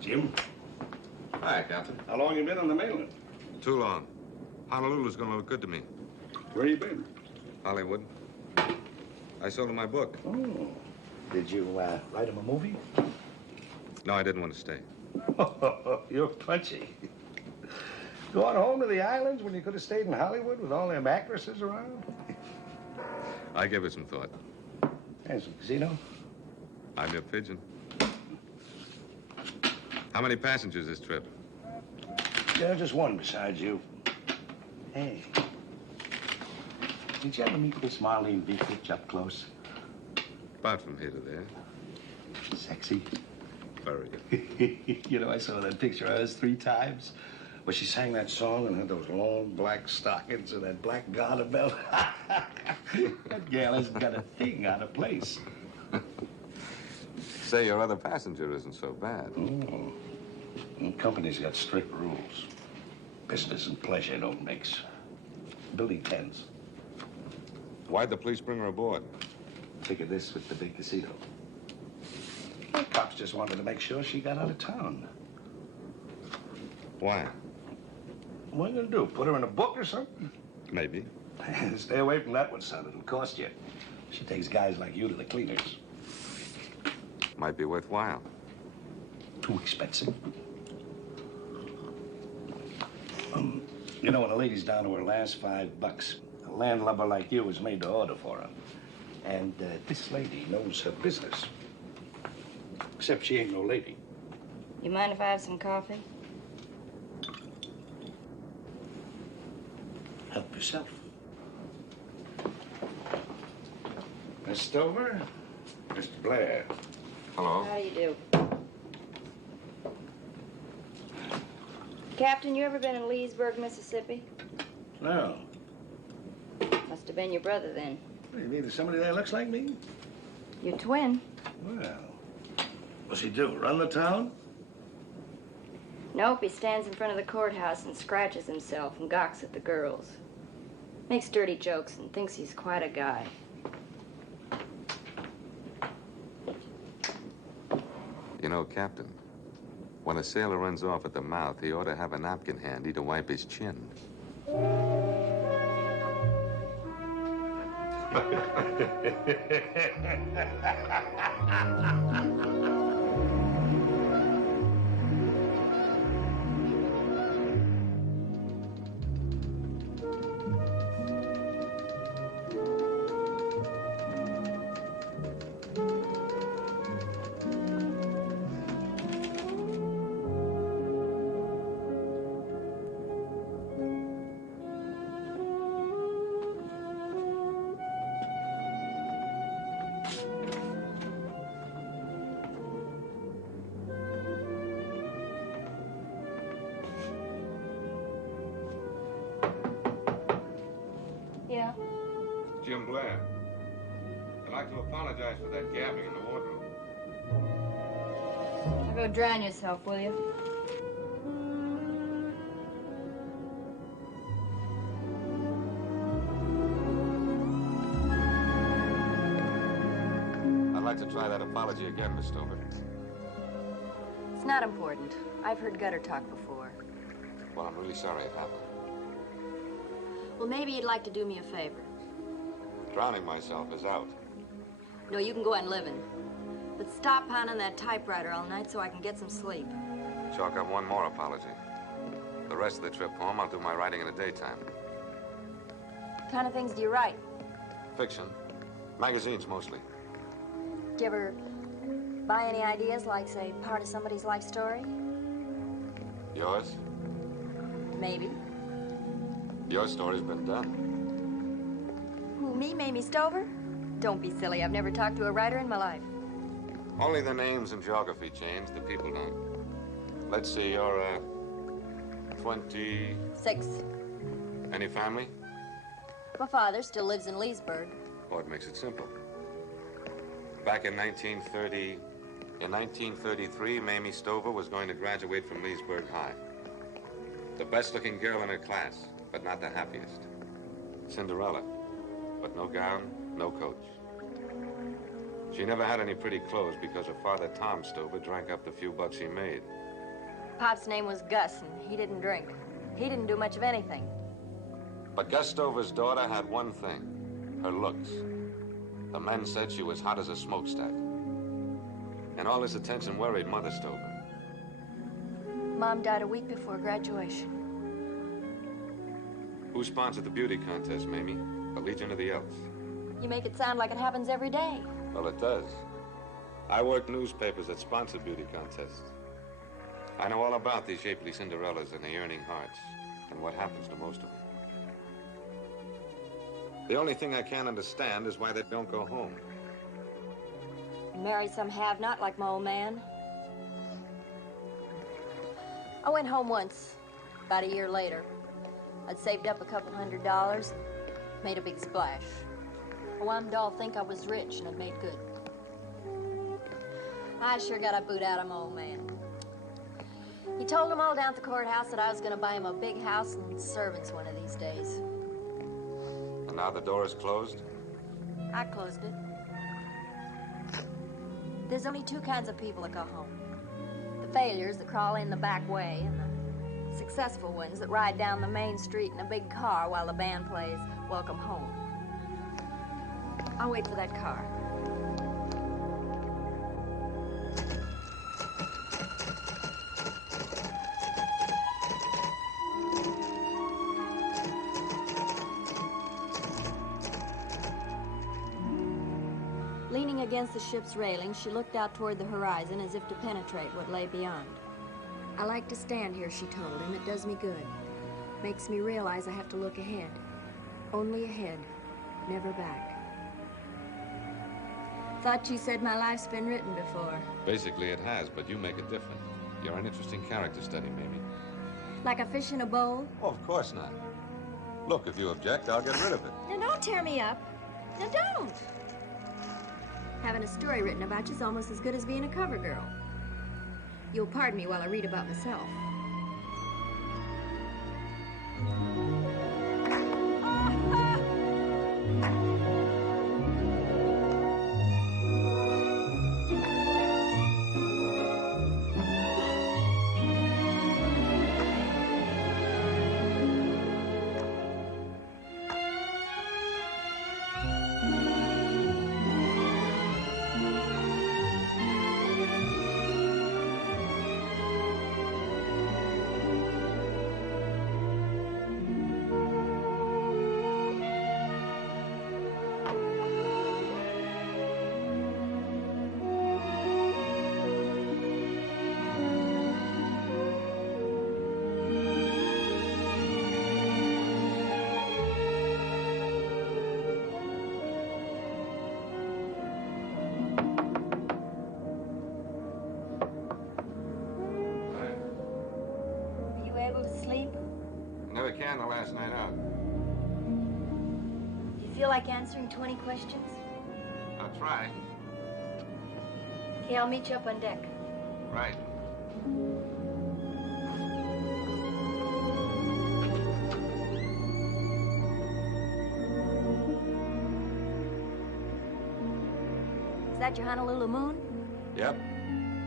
Jim. Hi, Captain. How long you been on the mainland? Too long. Honolulu's gonna look good to me. Where you been? Hollywood. I sold him my book. Oh. Did you write him a movie? No, I didn't want to stay. You're punchy. Going home to the islands when you could have stayed in Hollywood with all them actresses around? I gave it some thought. There's a casino. I'm your pigeon. How many passengers this trip? Yeah, just one besides you. Hey, did you ever meet Miss Marlene Beekridge up close? About from here to there. Sexy. Very good. You know, I saw that picture of hers 3 times. Where she sang that song and had those long black stockings and that black garter belt. That gal hasn't got a thing out of place. Say, your other passenger isn't so bad. Oh. And company's got strict rules. Business and pleasure don't mix. Building 10s. Why'd the police bring her aboard? Figured this with the big casino. The cops just wanted to make sure she got out of town. Why? What are you gonna do? Put her in a book or something? Maybe. Stay away from that one, son. It'll cost you. She takes guys like you to the cleaners. Might be worthwhile. Too expensive. You know, when a lady's down to her last $5, a landlubber like you is made to order for her. And this lady knows her business. Except she ain't no lady. You mind if I have some coffee? Help yourself. Miss Stover, Mr. Blair. Hello. How do you do? Captain, you ever been in Leesburg, Mississippi? No. Must have been your brother then. What, you mean there's somebody there looks like me? Your twin? Well, what's he do, run the town? Nope, he stands in front of the courthouse and scratches himself and gawks at the girls. Makes dirty jokes and thinks he's quite a guy. You know, Captain, when a sailor runs off at the mouth, he ought to have a napkin handy to wipe his chin. Jim Blair. I'd like to apologize for that gabbing in the wardroom. Now go drown yourself, will you? I'd like to try that apology again, Miss Stover. It's not important. I've heard gutter talk before. Well, I'm really sorry it happened. Well, maybe you'd like to do me a favor. Drowning myself is out. No, you can go on living. But stop pounding that typewriter all night so I can get some sleep. Chalk up one more apology. The rest of the trip home, I'll do my writing in the daytime. What kind of things do you write? Fiction. Magazines, mostly. Do you ever buy any ideas, like, say, part of somebody's life story? Yours? Maybe. Your story's been done. Who, me, Mamie Stover? Don't be silly. I've never talked to a writer in my life. Only the names and geography change. The people don't. Let's see, you're, 6. Any family? My father still lives in Leesburg. Oh, it makes it simple. Back in 1933, Mamie Stover was going to graduate from Leesburg High. The best-looking girl in her class, but not the happiest. Cinderella, but no gown, no coach. She never had any pretty clothes because her father, Tom Stover, drank up the few bucks he made. Pop's name was Gus, and he didn't drink. He didn't do much of anything. But Gus Stover's daughter had one thing, her looks. The men said she was hot as a smokestack. And all this attention worried Mother Stover. Mom died a week before graduation. Who sponsored the beauty contest, Mamie? The Legion of the Elks. You make it sound like it happens every day. Well, it does. I work newspapers that sponsor beauty contests. I know all about these shapely Cinderellas and the yearning hearts, and what happens to most of them. The only thing I can't understand is why they don't go home. Marry some have-not like my old man. I went home once, about a year later. I'd saved up a couple $100, made a big splash. I wanted to all think I was rich and had made good. I sure got a boot out of my old man. He told them all down at the courthouse that I was going to buy him a big house and servants one of these days. And now the door is closed? I closed it. There's only two kinds of people that go home. The failures that crawl in the back way, and the successful ones that ride down the main street in a big car while the band plays Welcome Home. I'll wait for that car. Leaning against the ship's railing, she looked out toward the horizon as if to penetrate what lay beyond. I like to stand here, she told him. It does me good. Makes me realize I have to look ahead. Only ahead, never back. Thought you said my life's been written before. Basically it has, but you make it different. You're an interesting character study, Mamie. Like a fish in a bowl? Oh, of course not. Look, if you object, I'll get rid of it. Now don't tear me up. Now don't. Having a story written about you is almost as good as being a cover girl. You'll pardon me while I read about myself. Never can the last night out. Do you Feel like answering 20 questions? I'll try. Okay, I'll meet you up on deck. Right. Is that your Honolulu moon? Yep.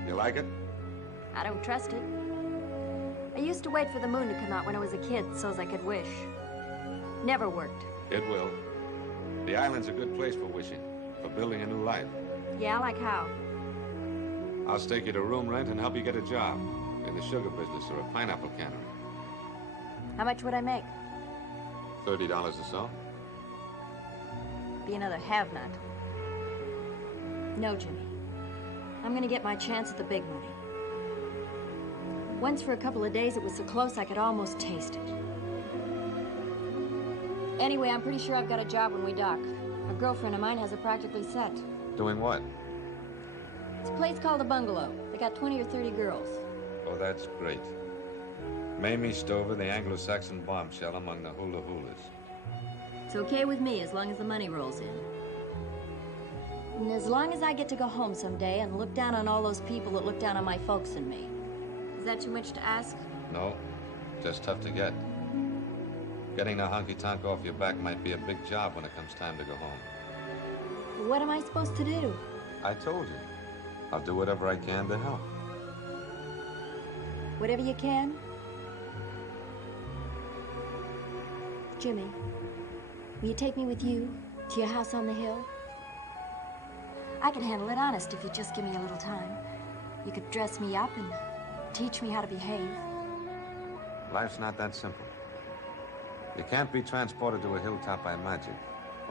You like it? I don't trust it. I used to wait for the moon to come out when I was a kid so's I could wish. Never worked. It will. The island's a good place for wishing, for building a new life. Yeah, like how? I'll stake you to room rent and help you get a job in the sugar business or a pineapple cannery. How much would I make? $30 or so. Be another have-not. No, Jimmy. I'm gonna get my chance at the big money. Once for a couple of days, it was so close I could almost taste it. Anyway, I'm pretty sure I've got a job when we dock. A girlfriend of mine has it practically set. Doing what? It's a place called a bungalow. They got 20 or 30 girls. Oh, that's great. Mamie Stover, the Anglo-Saxon bombshell among the hula-hulas. It's okay with me as long as the money rolls in. And as long as I get to go home someday and look down on all those people that look down on my folks and me. Is that too much to ask? No, just tough to get. Getting the honky-tonk off your back might be a big job when it comes time to go home. What am I supposed to do? I told you. I'll do whatever I can to help. Whatever you can? Jimmy, will you take me with you to your house on the hill? I can handle it honest if you just give me a little time. You could dress me up and teach me how to behave. Life's not that simple. You can't be transported to a hilltop by magic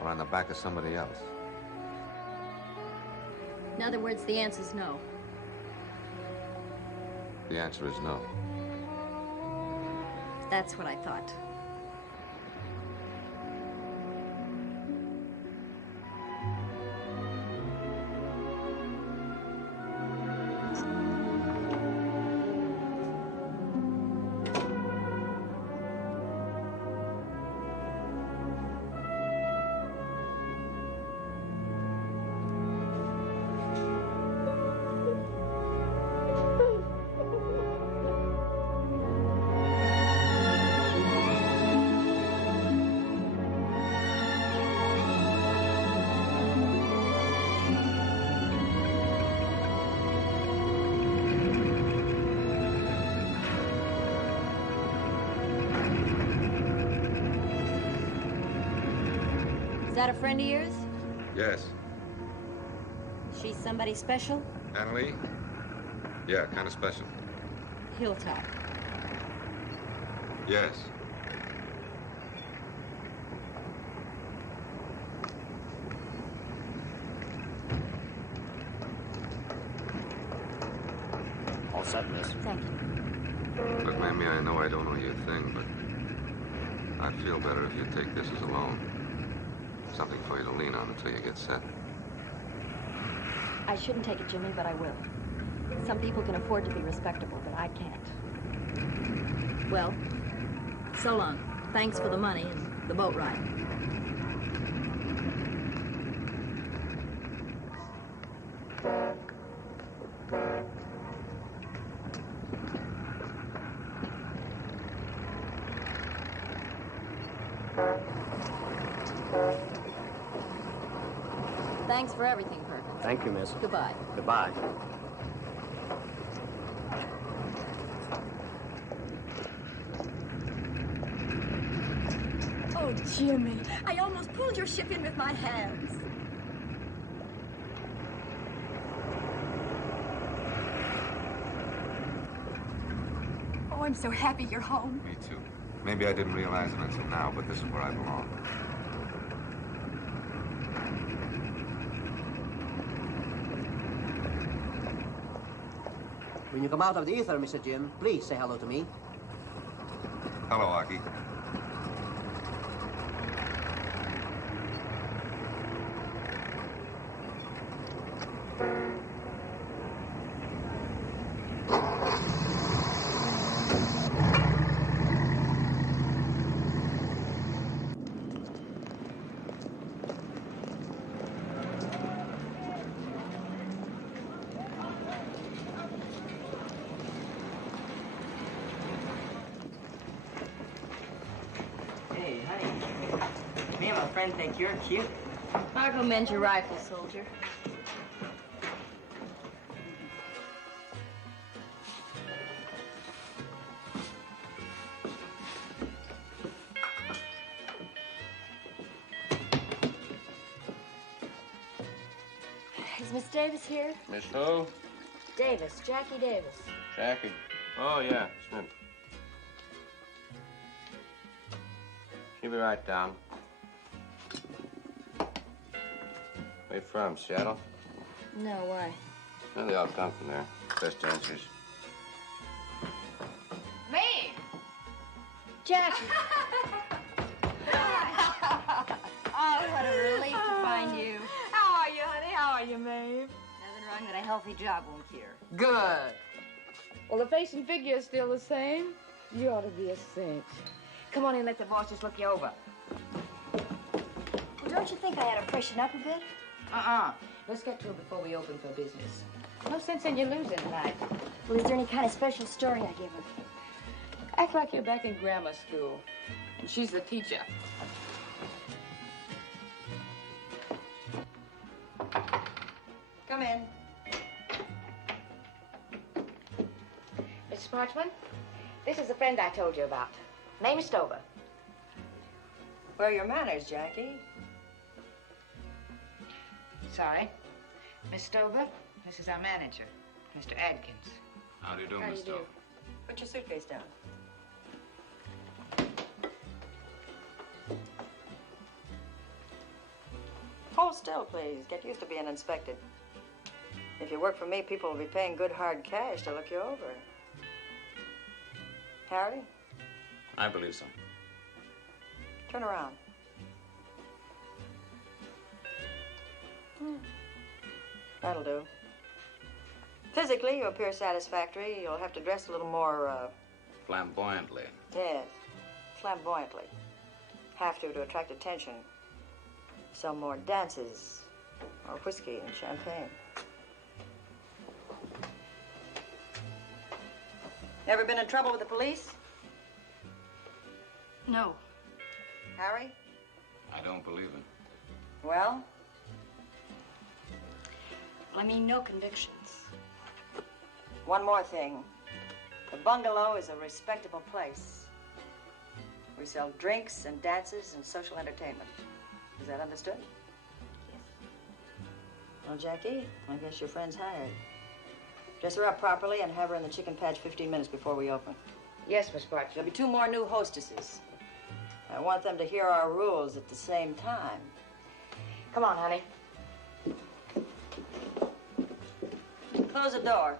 or on the back of somebody else. In other words, the answer's no. The answer is no. That's what I thought. Is that a friend of yours? Yes. She's somebody special? Annalie? Yeah, kind of special. Hilltop. Yes. All set, miss. Thank you. Look, Mamie, I know I don't owe you a thing, but I'd feel better if you'd take this as a loan. Something for you to lean on until you get set. I shouldn't take it, Jimmy, but I will. Some people can afford to be respectable, but I can't. Well, so long. Thanks for the money and the boat ride. Thanks for everything, Perkins. Thank you, miss. Goodbye. Goodbye. Oh, Jimmy, I almost pulled your ship in with my hands. Oh, I'm so happy you're home. Me too. Maybe I didn't realize it until now, but this is where I belong. When you come out of the ether, Mr. Jim, please say hello to me. Hello, Aki. honey. Me and my friend think you're cute. I'll go mend your rifle, soldier. Is Miss Davis here? Miss who? Davis, Jackie Davis. Jackie. Oh, yeah. Smith. She'll be right down. Where you from, Seattle? No, why? No, they all come from there. Best answers. Me! Jackie! Oh, what a relief to find you. How are you, honey? How are you, Maeve? Nothing wrong that a healthy job won't cure. Good. Well, the face and figure is still the same. You ought to be a cinch. Come on in, let the boss just look you over. Well, don't you think I ought to freshen up a bit? Let's get to it before we open for business. No sense in you losing tonight. Well, is there any kind of special story I give her? Act like you're back in grammar school. And she's the teacher. Come in. Mrs. Parchman, this is the friend I told you about. Mamie Stover. Where are your manners, Jackie? Sorry. Miss Stover, this is our manager, Mr. Adkins. How do you do, How do Miss you do? Stowe? Put your suitcase down. Hold still, please. Get used to being inspected. If you work for me, people will be paying good hard cash to look you over. Harry, I believe so. turn around. That'll do. Physically, you appear satisfactory. You'll have to dress a little more, Flamboyantly. yes, flamboyantly. Have to attract attention. Some more dances, or whiskey and champagne. Ever been in trouble with the police? No. Harry? I don't believe it. Well? Well, I mean, no convictions. One more thing. The bungalow is a respectable place. We sell drinks and dances and social entertainment. Is that understood? Yes. Well, Jackie, I guess your friend's hired. Dress her up properly and have her in the chicken patch 15 minutes before we open. Yes, Miss Parchman. There'll be 2 more new hostesses. I want them to hear our rules at the same time. Come on, honey. Close the door.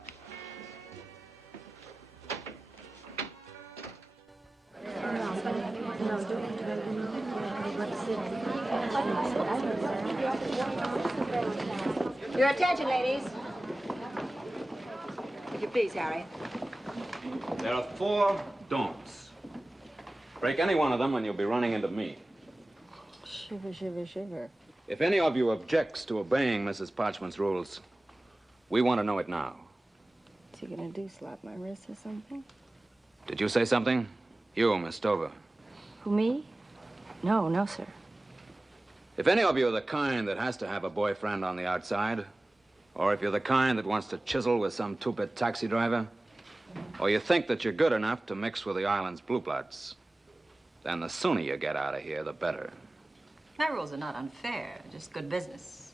Your attention, ladies. If you please, Harry. There are 4 don'ts. Break any one of them and you'll be running into me. Shiver, shiver, shiver. If any of you objects to obeying Mrs. Parchman's rules, we want to know it now. What's he gonna do, slap my wrist or something? Did you say something? You, Miss Stover. Who, me? No, no, sir. If any of you are the kind that has to have a boyfriend on the outside, or if you're the kind that wants to chisel with some two-bit taxi driver, or you think that you're good enough to mix with the island's blue bloods, then the sooner you get out of here, the better. My rules are not unfair, just good business.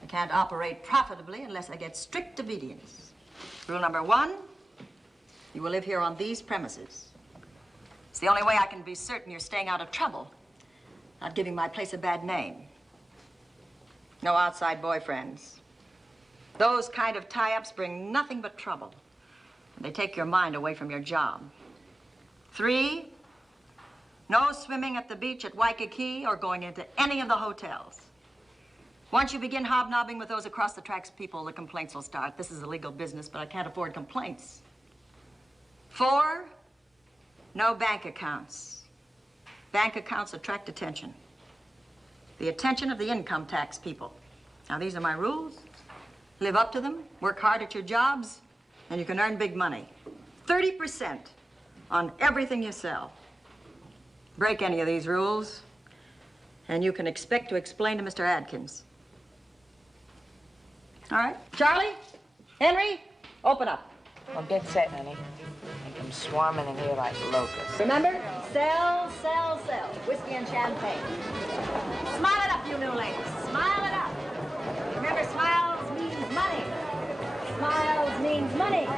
I can't operate profitably unless I get strict obedience. Rule number 1, you will live here on these premises. It's the only way I can be certain you're staying out of trouble, not giving my place a bad name. No outside boyfriends. Those kind of tie-ups bring nothing but trouble. They take your mind away from your job. 3, no swimming at the beach at Waikiki or going into any of the hotels. Once you begin hobnobbing with those across the tracks people, the complaints will start. This is a legal business, but I can't afford complaints. 4, no bank accounts. Bank accounts attract attention. The attention of the income tax people. Now, these are my rules. Live up to them, work hard at your jobs, and you can earn big money. 30% on everything you sell. break any of these rules, and you can expect to explain to Mr. Adkins. All right. Charlie? Henry? Open up. Well, get set, honey. Make them swarming in here like locusts. Remember? Sell, sell, sell. Whiskey and champagne. Smile it up, you new ladies. Smile it up. Remember, smiles means money. Smiles means money.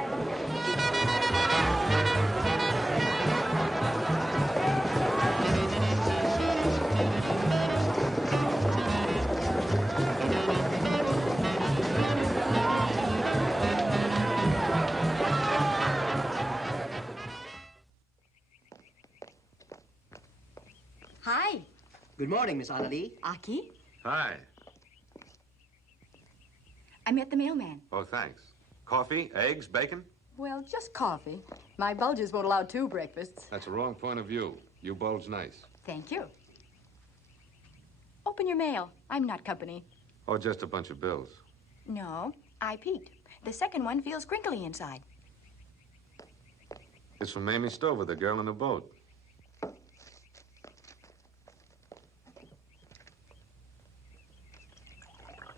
Hi. Good morning, Miss Annalie. Aki, Hi. I met the mailman. Oh, thanks. Coffee, eggs, bacon? Well, just coffee. My bulges won't allow 2 breakfasts. That's a wrong point of view. You bulge nice. Thank you. Open your mail. I'm not company. Oh, just a bunch of bills. No, I peeked. The second one feels crinkly inside. It's from Mamie Stover, the girl in the boat.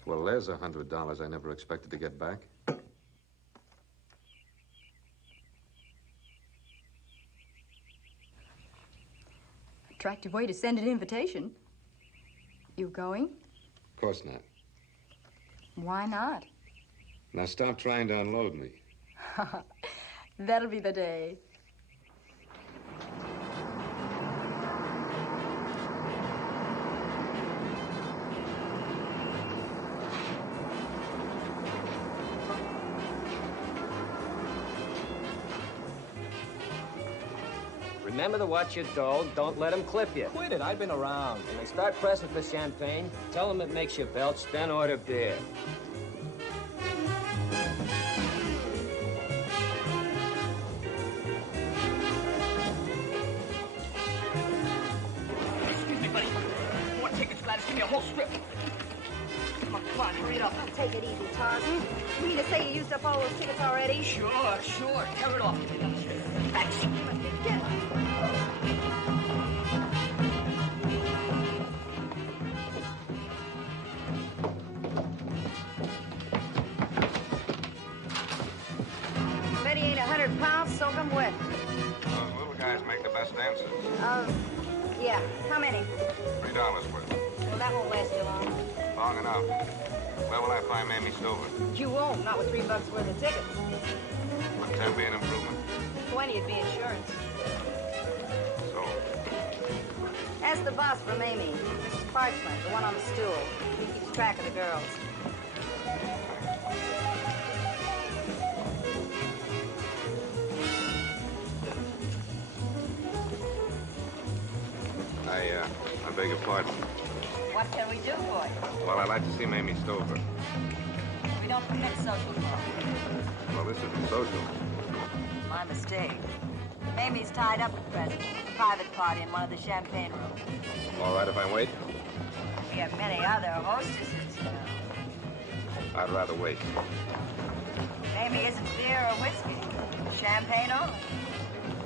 Well, there's $100 I never expected to get back. Attractive way to send an invitation. You going? Of course not. Why not? Now stop trying to unload me. That'll be the day. Remember to watch your dough. Don't let them clip you. Quit it. I've been around. When they start pressing for champagne, tell them it makes you belch, then order beer. Excuse me, buddy. More tickets, Gladys. Give me a whole strip. Come on, hurry it up. Oh, take it easy, Tarzan. You mean to say you used up all those tickets already? Sure. Tear it off. Thanks. Get Betty ain't 100 pounds, soak 'em wet. Those little guys make the best dancers. Yeah. How many? $3 worth. Well, that won't last you long. Long enough. Where will I find Mamie Stover? You won't, not with $3 worth of tickets. Wouldn't that be an improvement? 20 would be insurance. So, Ask the boss for Mamie. Mrs. Parchment, the one on the stool. He keeps track of the girls. I beg your pardon. What can we do for you? Well, I'd like to see Mamie Stover. We don't permit social calls. Well, this isn't social. My mistake. Mamie's tied up at present. Private party in one of the champagne rooms. All right if I wait? We have many other hostesses, you know. I'd rather wait. Mamie isn't beer or whiskey. Champagne only.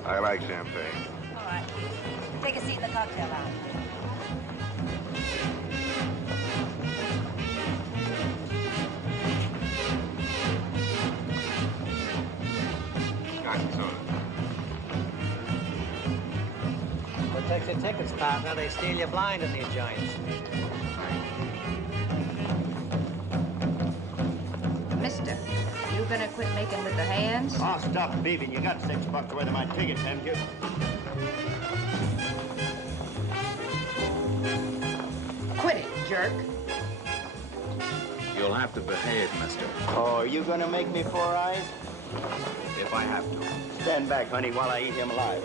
I like champagne. All right. Take a seat in the cocktail lounge. Scotch and soda. What takes your tickets, partner? They steal you blind in these joints. Mister, you gonna quit making with the hands? Oh, stop beefing. You got $6 worth of my tickets, haven't you? Quit it, jerk. You'll have to behave, mister, Oh, are you gonna make me 4 eyes? if I have to. Stand back, honey, while I eat him alive.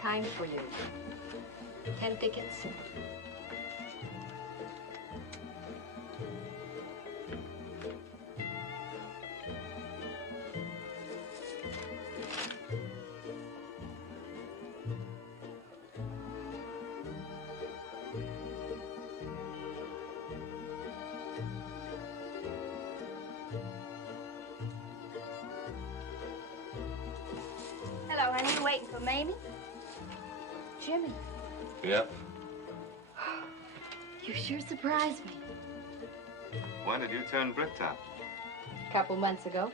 Time for you. 10 tickets. Hello, honey. You waiting for Mamie? Jimmy. Yep. You sure surprised me. When did you turn Brit-top? A couple months ago.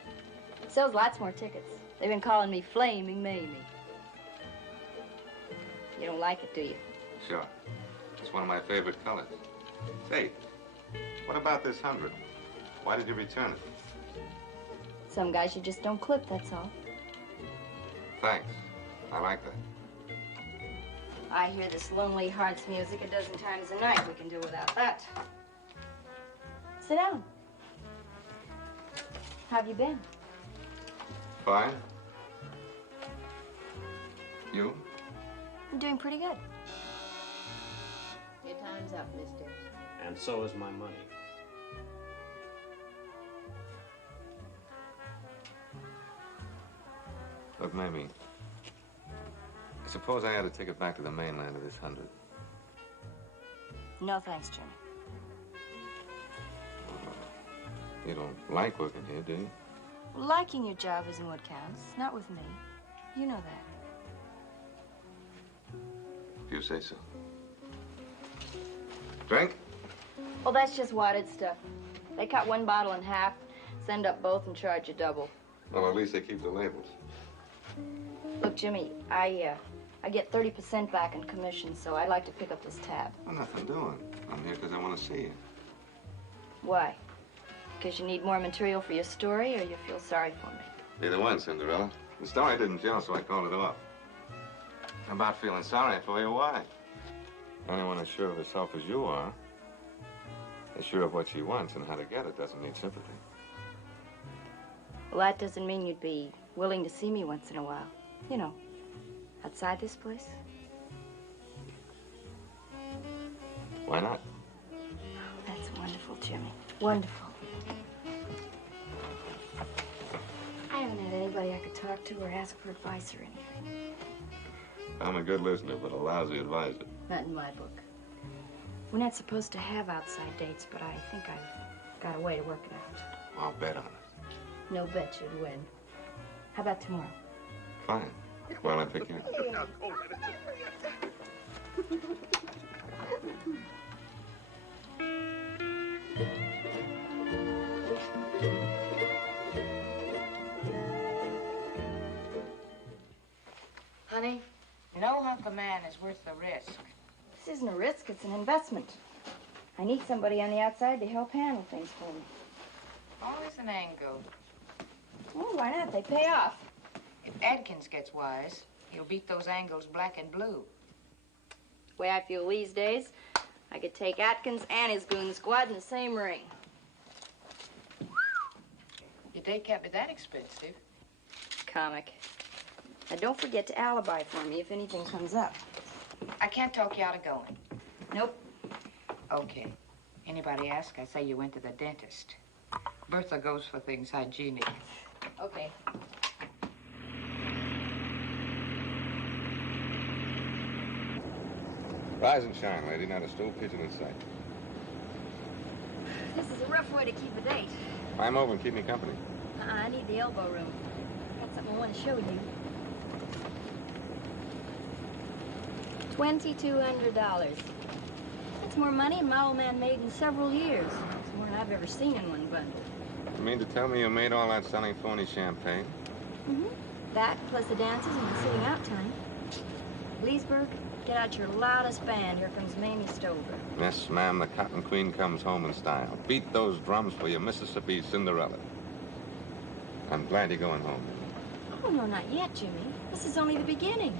Sells lots more tickets. They've been calling me Flaming Mamie. You don't like it, do you? Sure. It's one of my favorite colors. Say, what about this 100? Why did you return it? Some guys you just don't clip, that's all. Thanks. I like that. I hear this lonely hearts music a dozen times a night. We can do without that. Sit down. How have you been? Fine. You? I'm doing pretty good. Your time's up, mister. And so is my money. Look, Mamie, I suppose I ought to take it back to the mainland of this 100. No thanks, Jimmy. You don't like working here, do you? Liking your job isn't what counts. Not with me. You know that. If you say so. Drink? Well, that's just wadded stuff. They cut one bottle in half, send up both, and charge you double. Well, at least they keep the labels. Look, Jimmy, I get 30% back in commission, so I'd like to pick up this tab. Well, nothing doing. I'm here because I want to see you. Why? Because you need more material for your story, or you feel sorry for me? Either one, Cinderella. The story didn't gel, so I called it off. About feeling sorry for you, why? Anyone as sure of herself as you are, is sure of what she wants and how to get it, doesn't need sympathy. Well, that doesn't mean you'd be willing to see me once in a while. You know, outside this place. Why not? That's wonderful, Jimmy. Wonderful. I haven't had anybody I could talk to or ask for advice or anything. I'm a good listener, but a lousy advisor. Not in my book. We're not supposed to have outside dates, but I think I've got a way to work it out. I'll bet on it. No bet you'd win. How about tomorrow? Fine. Well, I pick you up. Honey, no hunk of man is worth the risk. This isn't a risk, it's an investment. I need somebody on the outside to help handle things for me. Always an angle. Oh, why not? They pay off. If Adkins gets wise, he'll beat those angles black and blue. The way I feel these days, I could take Atkins and his goon squad in the same ring. Your date can't be that expensive. Comic. Now, don't forget to alibi for me if anything comes up. I can't talk you out of going. Nope. Okay. Anybody ask, I say you went to the dentist. Bertha goes for things hygienic. Okay. Rise and shine, lady. Not a stool pigeon in sight. This is a rough way to keep a date. Climb over and keep me company. I need the elbow room. Got something I want to show you. $2,200. That's more money than my old man made in several years. It's more than I've ever seen in one bundle. You mean to tell me you made all that selling phony champagne? Mm-hmm. That, plus the dances and the sitting out time. Leesburg, get out your loudest band. Here comes Mamie Stover. Yes, ma'am, the Cotton Queen comes home in style. Beat those drums for your Mississippi Cinderella. I'm glad you're going home. Oh, no, not yet, Jimmy. This is only the beginning.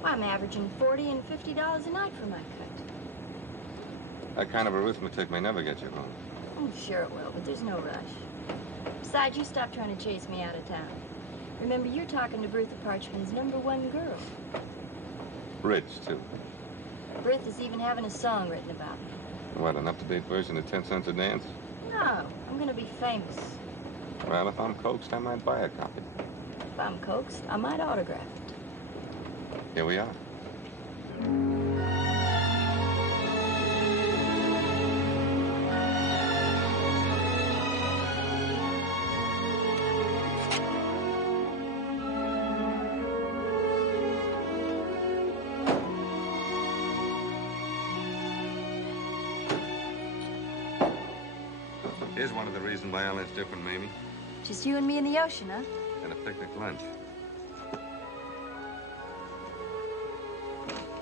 Why, I'm averaging $40 and $50 a night for my cut. That kind of arithmetic may never get you home. Oh, sure it will, but there's no rush. Besides, you stop trying to chase me out of town. Remember, you're talking to Bertha Parchman's #1 girl. Rich, too. Bertha is even having a song written about me. What, an up-to-date version of 10 cents a dance? No, I'm gonna be famous. Well, if I'm coaxed, I might buy a copy. If I'm coaxed, I might autograph it. Here we are. Here's one of the reasons why all that's different, Mamie. Just you and me in the ocean, huh? And a picnic lunch.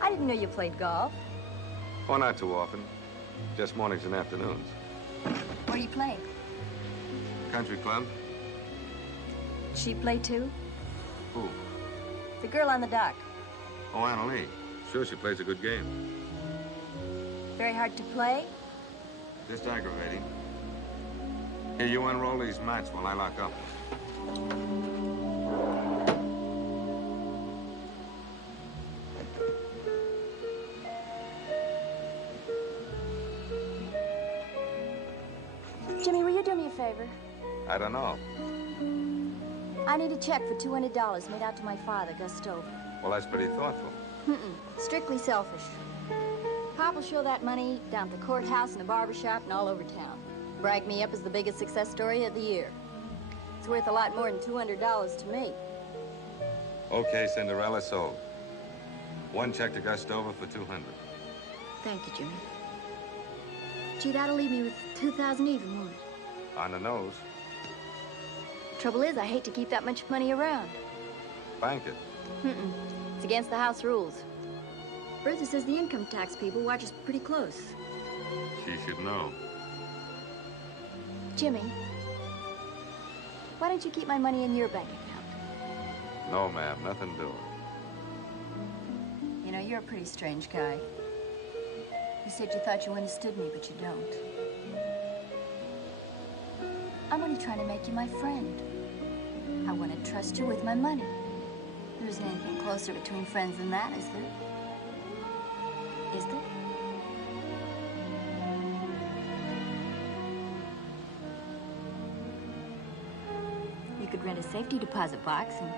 I didn't know you played golf. Oh, not too often. Just mornings and afternoons. Where are you playing? Country club? She play too? Who? The girl on the dock. Oh, Anna Lee. Sure, she plays a good game. Very hard to play? Just aggravating. Here, you unroll these mats while I lock up. Jimmy, will you do me a favor? I don't know. I need a check for $200 made out to my father, Gus Stover. Well, that's pretty thoughtful. Strictly selfish. Pop will show that money down at the courthouse and the barber shop and all over town. Brag me up as the biggest success story of the year. It's worth a lot more than $200 to me. Okay, Cinderella, sold. One check to Gus Stover for $200. Thank you, Jimmy. Gee, that'll leave me with $2,000 even, won't it? On the nose. Trouble is, I hate to keep that much money around. Bank it. It's against the house rules. Bertha says the income tax people watch us pretty close. She should know. Jimmy, why don't you keep my money in your bank account? No, ma'am, nothing doing. You know, you're a pretty strange guy. You said you thought you understood me, but you don't. I'm only trying to make you my friend. I want to trust you with my money. There isn't anything closer between friends than that, is there? Is there? You could rent a safety deposit box and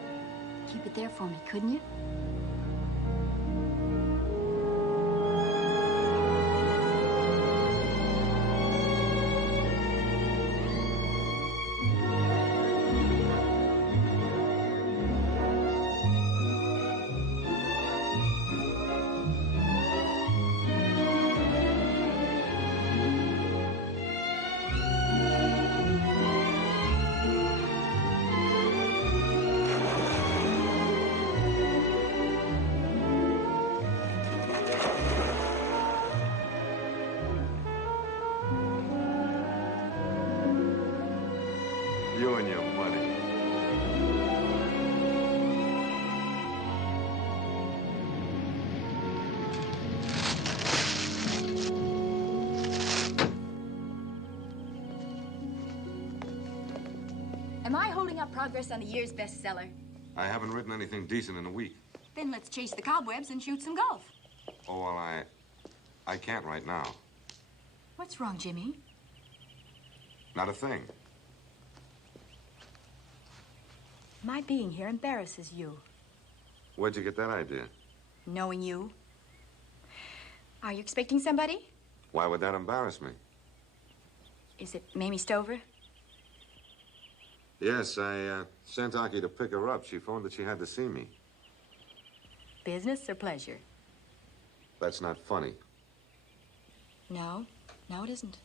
keep it there for me, couldn't you? You and your money. Am I holding up progress on the year's bestseller? I haven't written anything decent in a week. Then let's chase the cobwebs and shoot some golf. Oh, well, I can't right now. What's wrong, Jimmy? Not a thing. My being here embarrasses you. Where'd you get that idea? Knowing you. Are you expecting somebody? Why would that embarrass me? Is it Mamie Stover? Yes, I sent Aki to pick her up. She phoned that she had to see me. Business or pleasure? That's not funny. No, it isn't.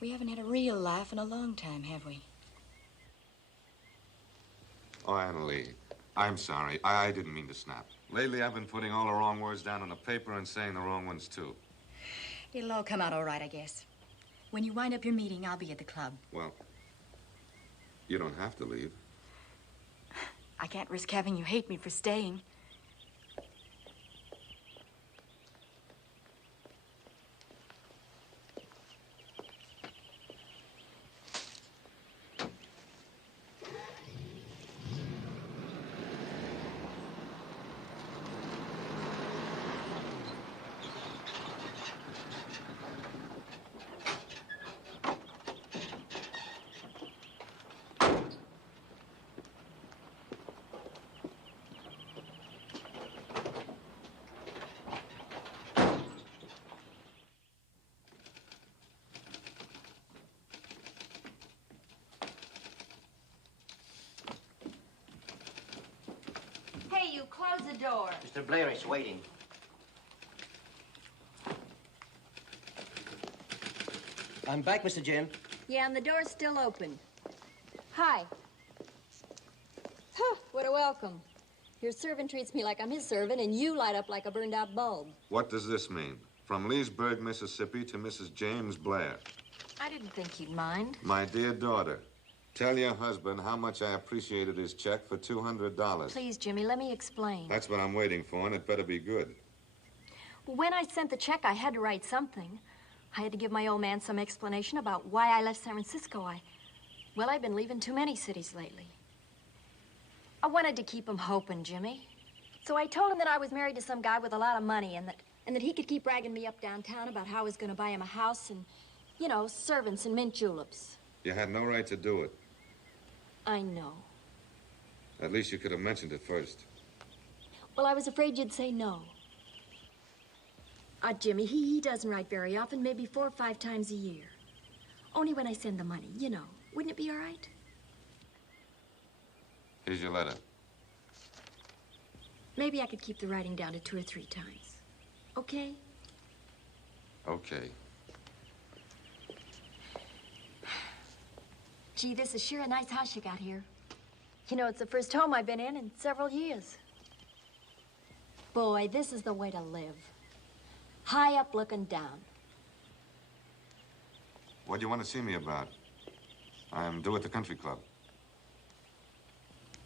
We haven't had a real laugh in a long time, have we? Oh, Anna Lee, I'm sorry. I didn't mean to snap. Lately, I've been putting all the wrong words down on the paper and saying the wrong ones, too. It'll all come out all right, I guess. When you wind up your meeting, I'll be at the club. Well, you don't have to leave. I can't risk having you hate me for staying. you close the door. Mr. Blair is waiting. I'm back, Mr. Jim. Yeah, and the door's still open. Hi. Huh, what a welcome. Your servant treats me like I'm his servant, and you light up like a burned-out bulb. What does this mean? From Leesburg, Mississippi to Mrs. James Blair. I didn't think you'd mind. My dear daughter, tell your husband how much I appreciated his check for $200. Please, Jimmy, let me explain. That's what I'm waiting for, and it better be good. Well, when I sent the check, I had to write something. I had to give my old man some explanation about why I left San Francisco. I've been leaving too many cities lately. I wanted to keep him hoping, Jimmy. So I told him that I was married to some guy with a lot of money and that he could keep bragging me up downtown about how I was going to buy him a house and, you know, servants and mint juleps. You had no right to do it. I know. At least you could have mentioned it first. Well, I was afraid you'd say no. Jimmy, he doesn't write very often, maybe 4 or 5 times a year. Only when I send the money, you know. Wouldn't it be all right? Here's your letter. Maybe I could keep the writing down to 2 or 3 times. Okay? Okay. Gee, this is sure a nice house you got here. You know, it's the first home I've been in several years. Boy, this is the way to live. High up looking down. What do you want to see me about? I'm due at the country club.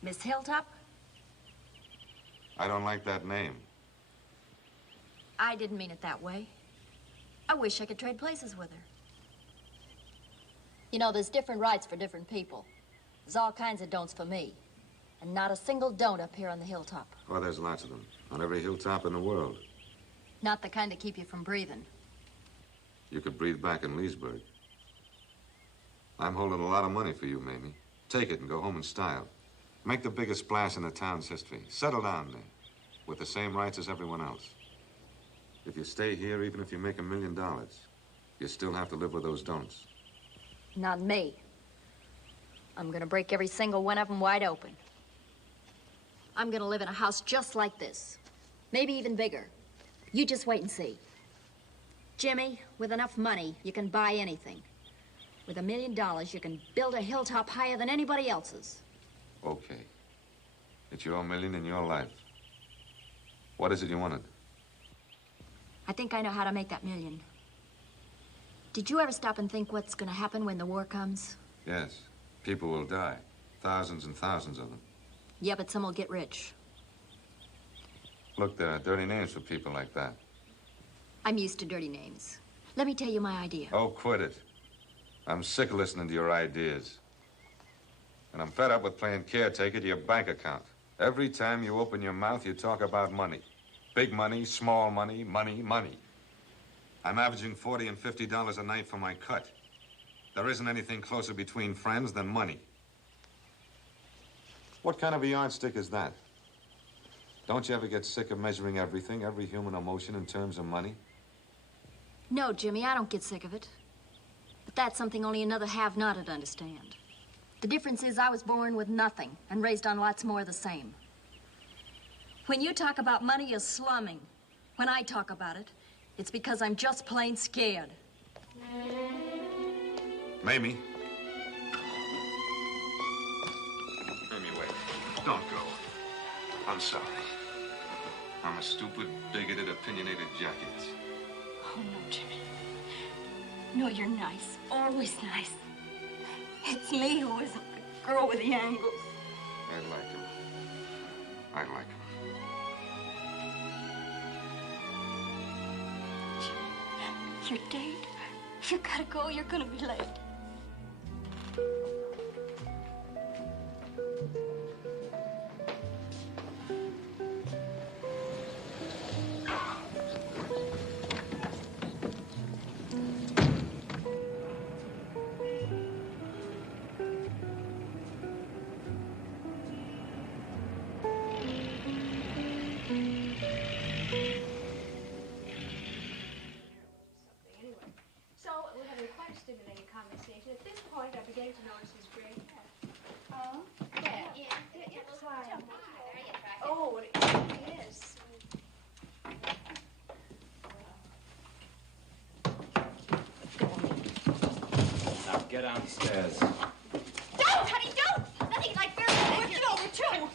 Miss Hilltop? I don't like that name. I didn't mean it that way. I wish I could trade places with her. You know, there's different rights for different people. There's all kinds of don'ts for me. And not a single don't up here on the hilltop. Oh, there's lots of them. On every hilltop in the world. Not the kind to keep you from breathing. You could breathe back in Leesburg. I'm holding a lot of money for you, Mamie. Take it and go home in style. Make the biggest splash in the town's history. Settle down there, with the same rights as everyone else. If you stay here, even if you make $1 million, you still have to live with those don'ts. Not me. I'm gonna break every single one of them wide open. I'm gonna live in a house just like this. Maybe even bigger. You just wait and see. Jimmy, with enough money, you can buy anything. With $1 million, you can build a hilltop higher than anybody else's. Okay. It's your million in your life. What is it you wanted? I think I know how to make that $1 million. Did you ever stop and think what's gonna happen when the war comes? Yes. People will die. Thousands and thousands of them. Yeah, but some will get rich. Look, there are dirty names for people like that. I'm used to dirty names. Let me tell you my idea. Oh, quit it. I'm sick of listening to your ideas. And I'm fed up with playing caretaker to your bank account. Every time you open your mouth, you talk about money. Big money, small money, money, money. I'm averaging $40 and $50 a night for my cut. There isn't anything closer between friends than money. What kind of a yardstick is that? Don't you ever get sick of measuring everything, every human emotion in terms of money? No, Jimmy, I don't get sick of it. But that's something only another have-not'd understand. The difference is I was born with nothing and raised on lots more of the same. When you talk about money, you're slumming. When I talk about it, it's because I'm just plain scared. Mamie. Mamie, wait. Don't go. I'm sorry. I'm a stupid, bigoted, opinionated jackass. Oh, no, Jimmy. No, you're nice. Always nice. It's me who isn't the girl with the angles. I like him. I like him. Your date? You gotta go. You're gonna be late. So we're having quite a stimulating conversation. down the stairs. Don't, honey, don't! Nothing like very Get over, too!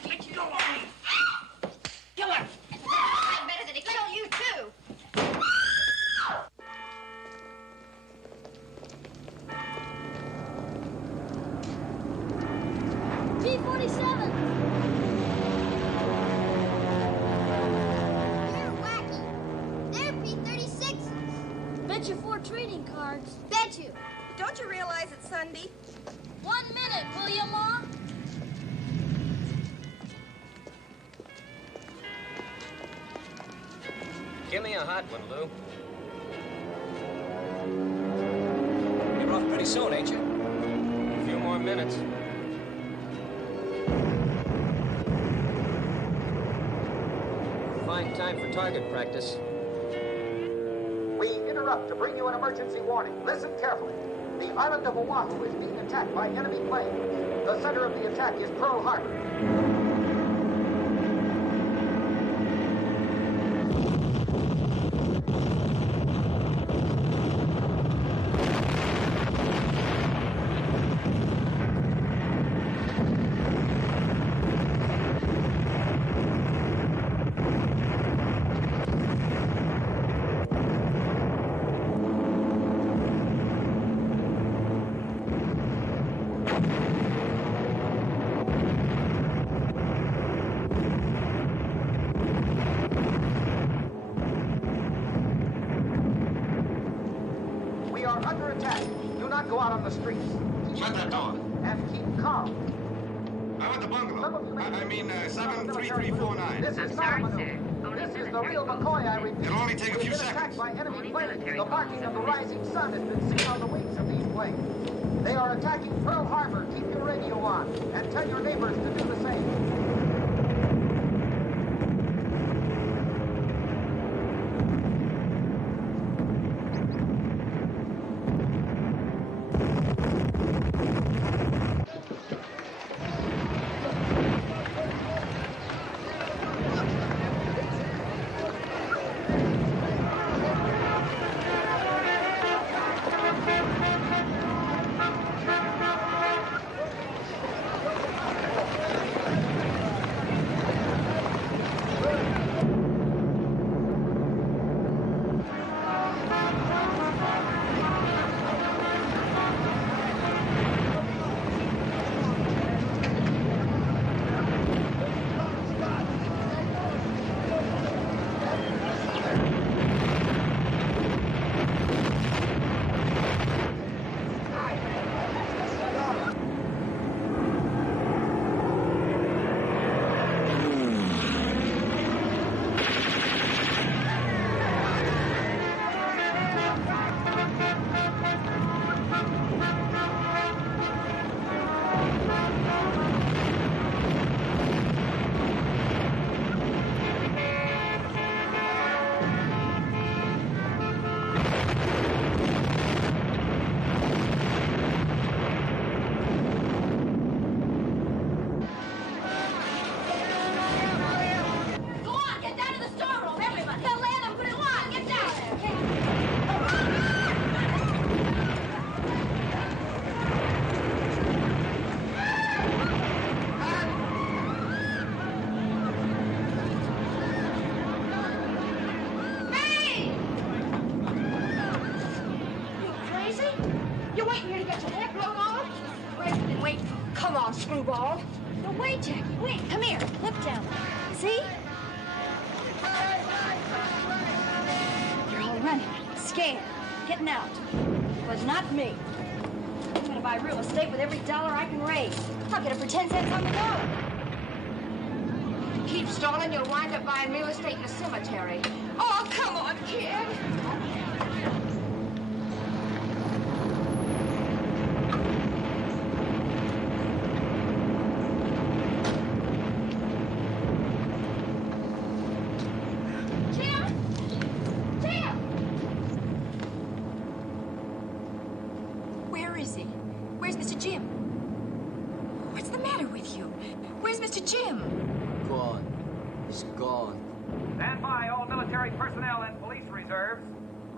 Kill her! I'm better than to kill you, too! G-47! You're wacky. They're P-36s. Bet you 4 trading cards. Bet you. Don't you realize it's Sunday? 1 minute, will you, Ma? Give me a hot one, Lou. You're off pretty soon, ain't you? A few more minutes. Fine time for target practice. We interrupt to bring you an emergency warning. Listen carefully. The island of Oahu is being attacked by enemy planes. The center of the attack is Pearl Harbor. We are under attack. Do not go out on the streets. Shut that door. And keep calm. I'm at the bungalow. I mean, 73349. This is not a maneuver. This is the real McCoy, I repeat. It'll only take a few We've been attacked by enemy planes. The marking of the rising sun has been seen on the wings of these planes. They are attacking Pearl Harbor. Keep your radio on and tell your neighbors to do the same. Screwball. No, wait, Jackie, wait. Come here. Look down. See? You're all running, scared, getting out. But not me. I'm gonna buy real estate with every dollar I can raise. I'll get it for 10 cents on the dollar. Keep stalling, you'll wind up buying real estate in a cemetery. Oh, come on, kid.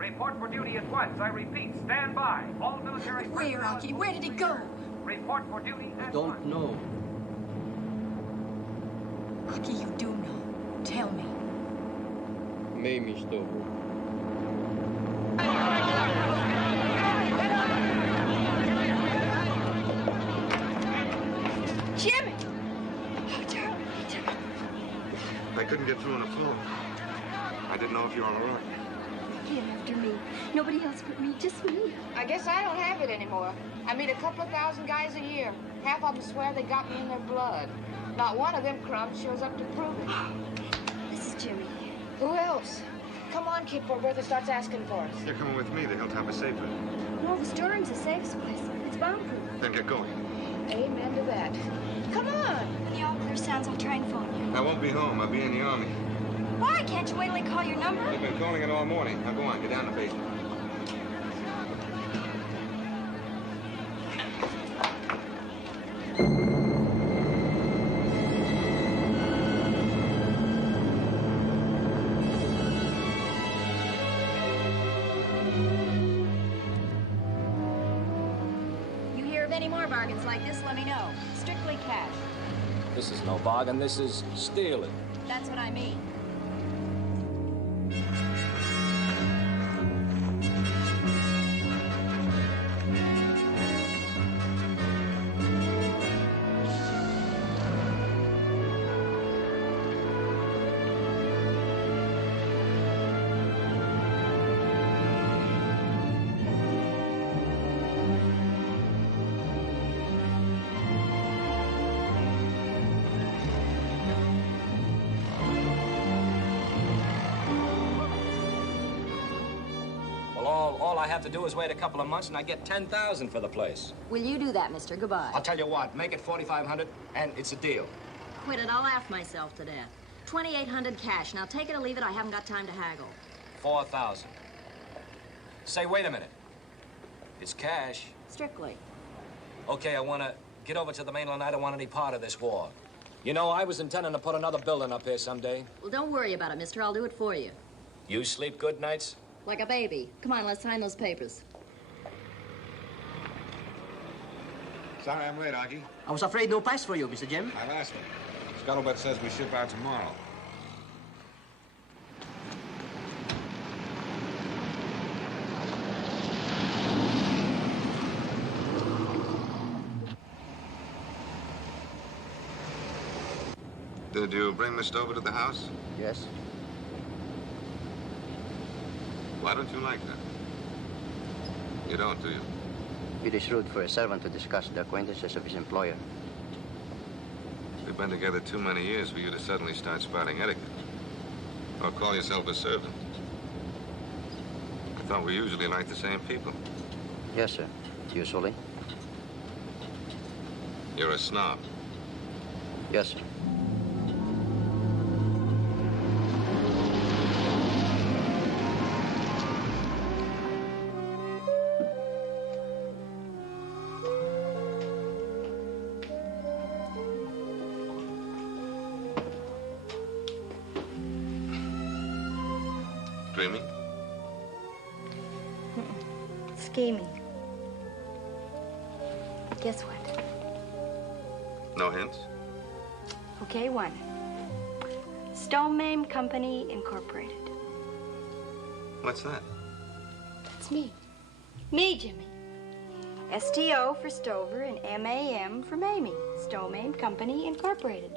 Report for duty at once. I repeat, stand by. All military... Where, Aki? Where did he go? Report for duty at Don't know. Aki, you do know. Tell me. Mamie Stover. Jimmy! Oh, darling. I couldn't get through on the phone. I didn't know if you were all right. Came after me. Nobody else but me, just me. I guess I don't have it anymore. I meet a couple of thousand guys a year. Half of them swear they got me in their blood. Not one of them crumbs shows up to prove it. This is Jimmy. Who else? Come on, kid, before Bertha starts asking for us. You're coming with me. The hilltop is safer. No, the storeroom's the safest place. It's bomb-proof. Then get going. Amen to that. Come on. When the all clear sounds, I'll try and phone you. I won't be home. I'll be in the Army. Why? Can't you wait till I call your number? I've been calling it all morning. Now go on. Get down to the basement. You hear of any more bargains like this, let me know. Strictly cash. This is no bargain. This is stealing. That's what I mean. All I have to do is wait a couple of months and I get $10,000 for the place. Will you do that, mister? Goodbye. I'll tell you what, make it $4,500 and it's a deal. Quit it. I'll laugh myself to death. $2,800 cash. Now take it or leave it. I haven't got time to haggle. 4,000. Say, wait a minute. It's cash. Strictly. Okay, I want to get over to the mainland. I don't want any part of this war. You know, I was intending to put another building up here someday. Well, don't worry about it, mister. I'll do it for you. You sleep good nights? Like a baby. Come on, let's sign those papers. Sorry I'm late, Augie. I was afraid no pass for you, Mr. Jim. I've asked him. Scuttlebutt says we ship out tomorrow. Did you bring Miss Stover to the house? Yes. Why don't you like her? You don't, do you? It is rude for a servant to discuss the acquaintances of his employer. We've been together too many years for you to suddenly start spouting etiquette. Or call yourself a servant. I thought we usually liked the same people. Yes, sir. Usually. You're a snob. Yes, sir. Dreaming? Scheming. Guess what? No hints? Okay, one. Stone Company Incorporated. What's that? That's me. Me, Jimmy. STO for Stover and MAM for Mamie. Stone Company Incorporated.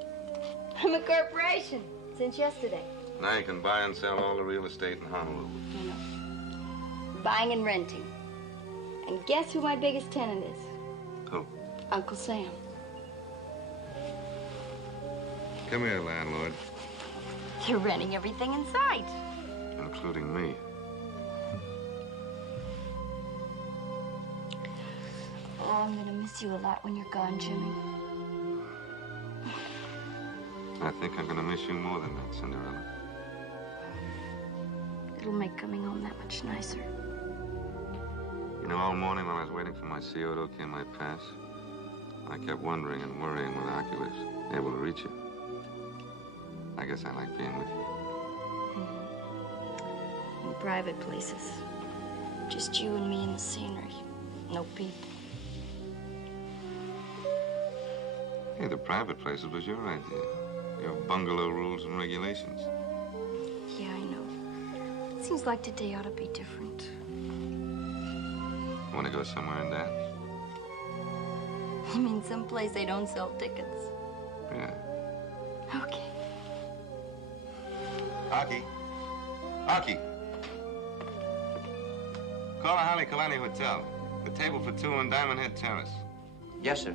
I'm a corporation since yesterday. Now you can buy and sell all the real estate in Honolulu. No. Buying and renting. And guess who my biggest tenant is? Who? Uncle Sam. Come here, landlord. You're renting everything in sight. Including me. Oh, I'm gonna miss you a lot when you're gone, Jimmy. I think I'm gonna miss you more than that, Cinderella. It'll make coming home that much nicer. You know, all morning while I was waiting for my CO to okay my pass, I kept wondering and worrying whether Aki was able to reach you. I guess I like being with you. In private places. Just you and me and the scenery. No people. Hey, the private places was your idea. Your bungalow rules and regulations. Yeah, I know. It seems like today ought to be different. Want to go somewhere and dance? You mean someplace they don't sell tickets? Yeah. Okay. Aki. Aki. Call the Holly Kalani Hotel. The table for two on Diamond Head Terrace. Yes, sir.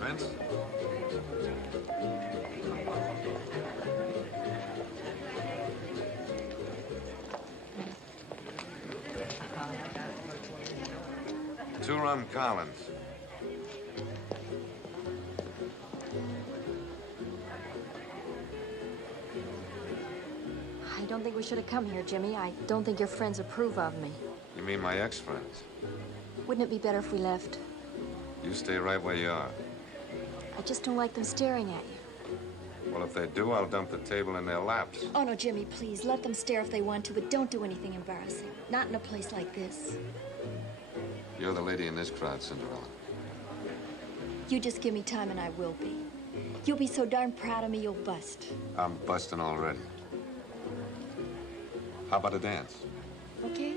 Vince? Two rum Collins. I don't think we should have come here, Jimmy. I don't think your friends approve of me. You mean my ex-friends? Wouldn't it be better if we left? You stay right where you are. I just don't like them staring at you. Well, if they do, I'll dump the table in their laps. Oh, no, Jimmy, please. Let them stare if they want to, but don't do anything embarrassing. Not in a place like this. You're the lady in this crowd, Cinderella. You just give me time and I will be. You'll be so darn proud of me, you'll bust. I'm busting already. How about a dance? Okay?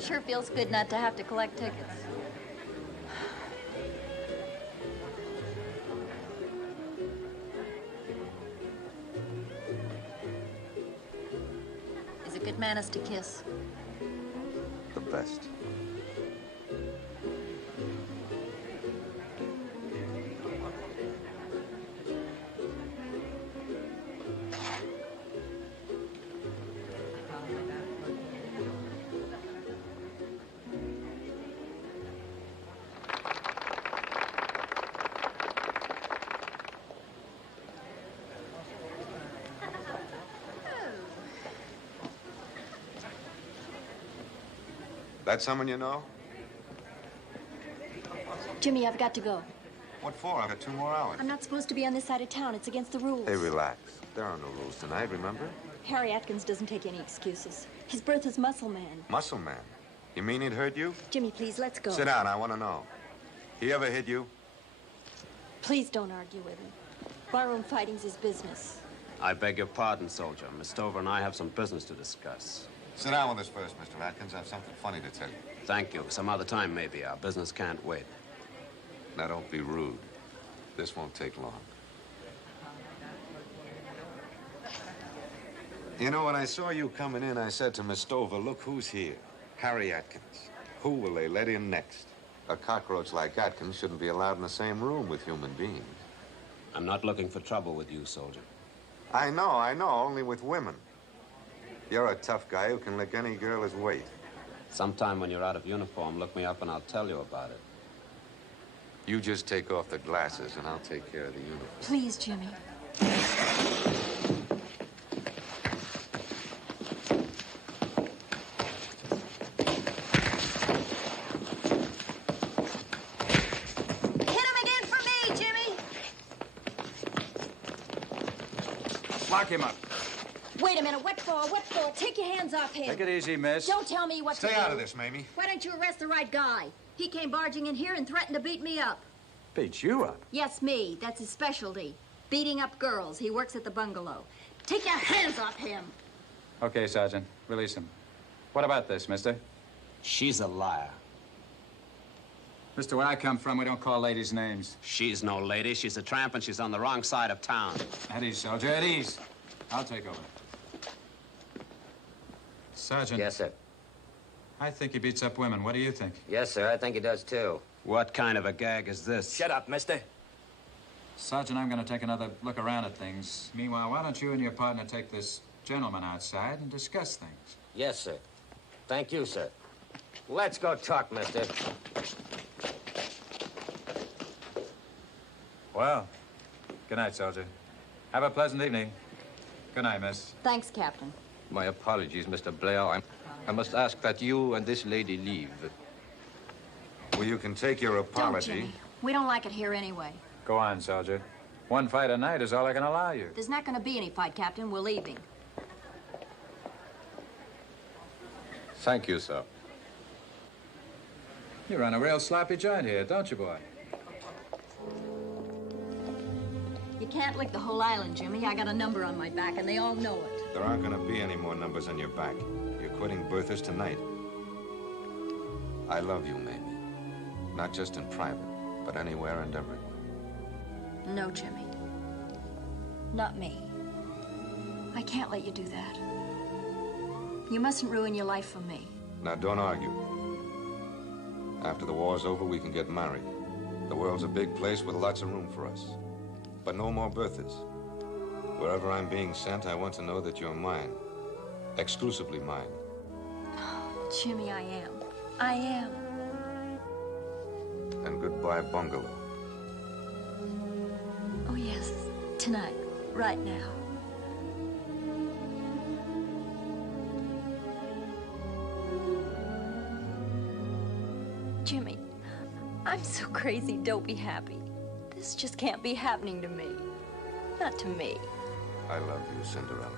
Sure feels good not to have to collect tickets. Is it good manners to kiss? The best. That someone you know? Jimmy, I've got to go. What for? I've got 2 more hours. I'm not supposed to be on this side of town. It's against the rules. Hey, relax. There are no rules tonight, remember? Harry Atkins doesn't take any excuses. His birth is muscle man. Muscle man? You mean he'd hurt you? Jimmy, please, let's go. Sit down, I want to know. He ever hit you? Please don't argue with him. Barroom fighting's his business. I beg your pardon, soldier. Miss Stover and I have some business to discuss. Sit down with us first, Mr. Atkins. I have something funny to tell you. Thank you. Some other time, maybe. Our business can't wait. Now, don't be rude. This won't take long. You know, when I saw you coming in, I said to Miss Stover, look who's here. Harry Atkins. Who will they let in next? A cockroach like Atkins shouldn't be allowed in the same room with human beings. I'm not looking for trouble with you, soldier. I know, only with women. You're a tough guy who can lick any girl his weight. Sometime when you're out of uniform, look me up and I'll tell you about it. You just take off the glasses and I'll take care of the uniform. Please, Jimmy. Hit him again for me, Jimmy. Lock him up. Wait a minute. What for? What for? Take your hands off him. Take it easy, miss. Don't tell me what to do. Stay out of this, Mamie. Why don't you arrest the right guy? He came barging in here and threatened to beat me up. Beat you up? Yes, me. That's his specialty. Beating up girls. He works at the bungalow. Take your hands off him. Okay, Sergeant. Release him. What about this, mister? She's a liar. Mister, where I come from, we don't call ladies names. She's no lady. She's a tramp and she's on the wrong side of town. At ease, soldier. At ease. I'll take over. Sergeant. Yes, sir. I think he beats up women. What do you think? Yes, sir. I think he does, too. What kind of a gag is this? Shut up, mister. Sergeant, I'm going to take another look around at things. Meanwhile, why don't you and your partner take this gentleman outside and discuss things? Yes, sir. Thank you, sir. Let's go talk, mister. Well, good night, soldier. Have a pleasant evening. Good night, miss. Thanks, Captain. My apologies, Mr. Blair. I must ask that you and this lady leave. Well, you can take your Don't, apology. Jimmy. We don't like it here anyway. Go on, soldier. One fight a night is all I can allow you. There's not going to be any fight, Captain. We're leaving. Thank you, sir. You run a real sloppy joint here, don't you, boy? You can't lick the whole island, Jimmy. I got a number on my back, and they all know it. There aren't going to be any more numbers on your back. You're quitting Bertha's tonight. I love you, Mamie. Not just in private, but anywhere and everywhere. No, Jimmy. Not me. I can't let you do that. You mustn't ruin your life for me. Now, don't argue. After the war's over, we can get married. The world's a big place with lots of room for us. But no more Berthas. Wherever I'm being sent, I want to know that you're mine. Exclusively mine. Jimmy, I am. I am. And goodbye, bungalow. Oh, yes. Tonight. Right now. Jimmy, I'm so crazy, don't be happy. This just can't be happening to me. Not to me. I love you, Cinderella.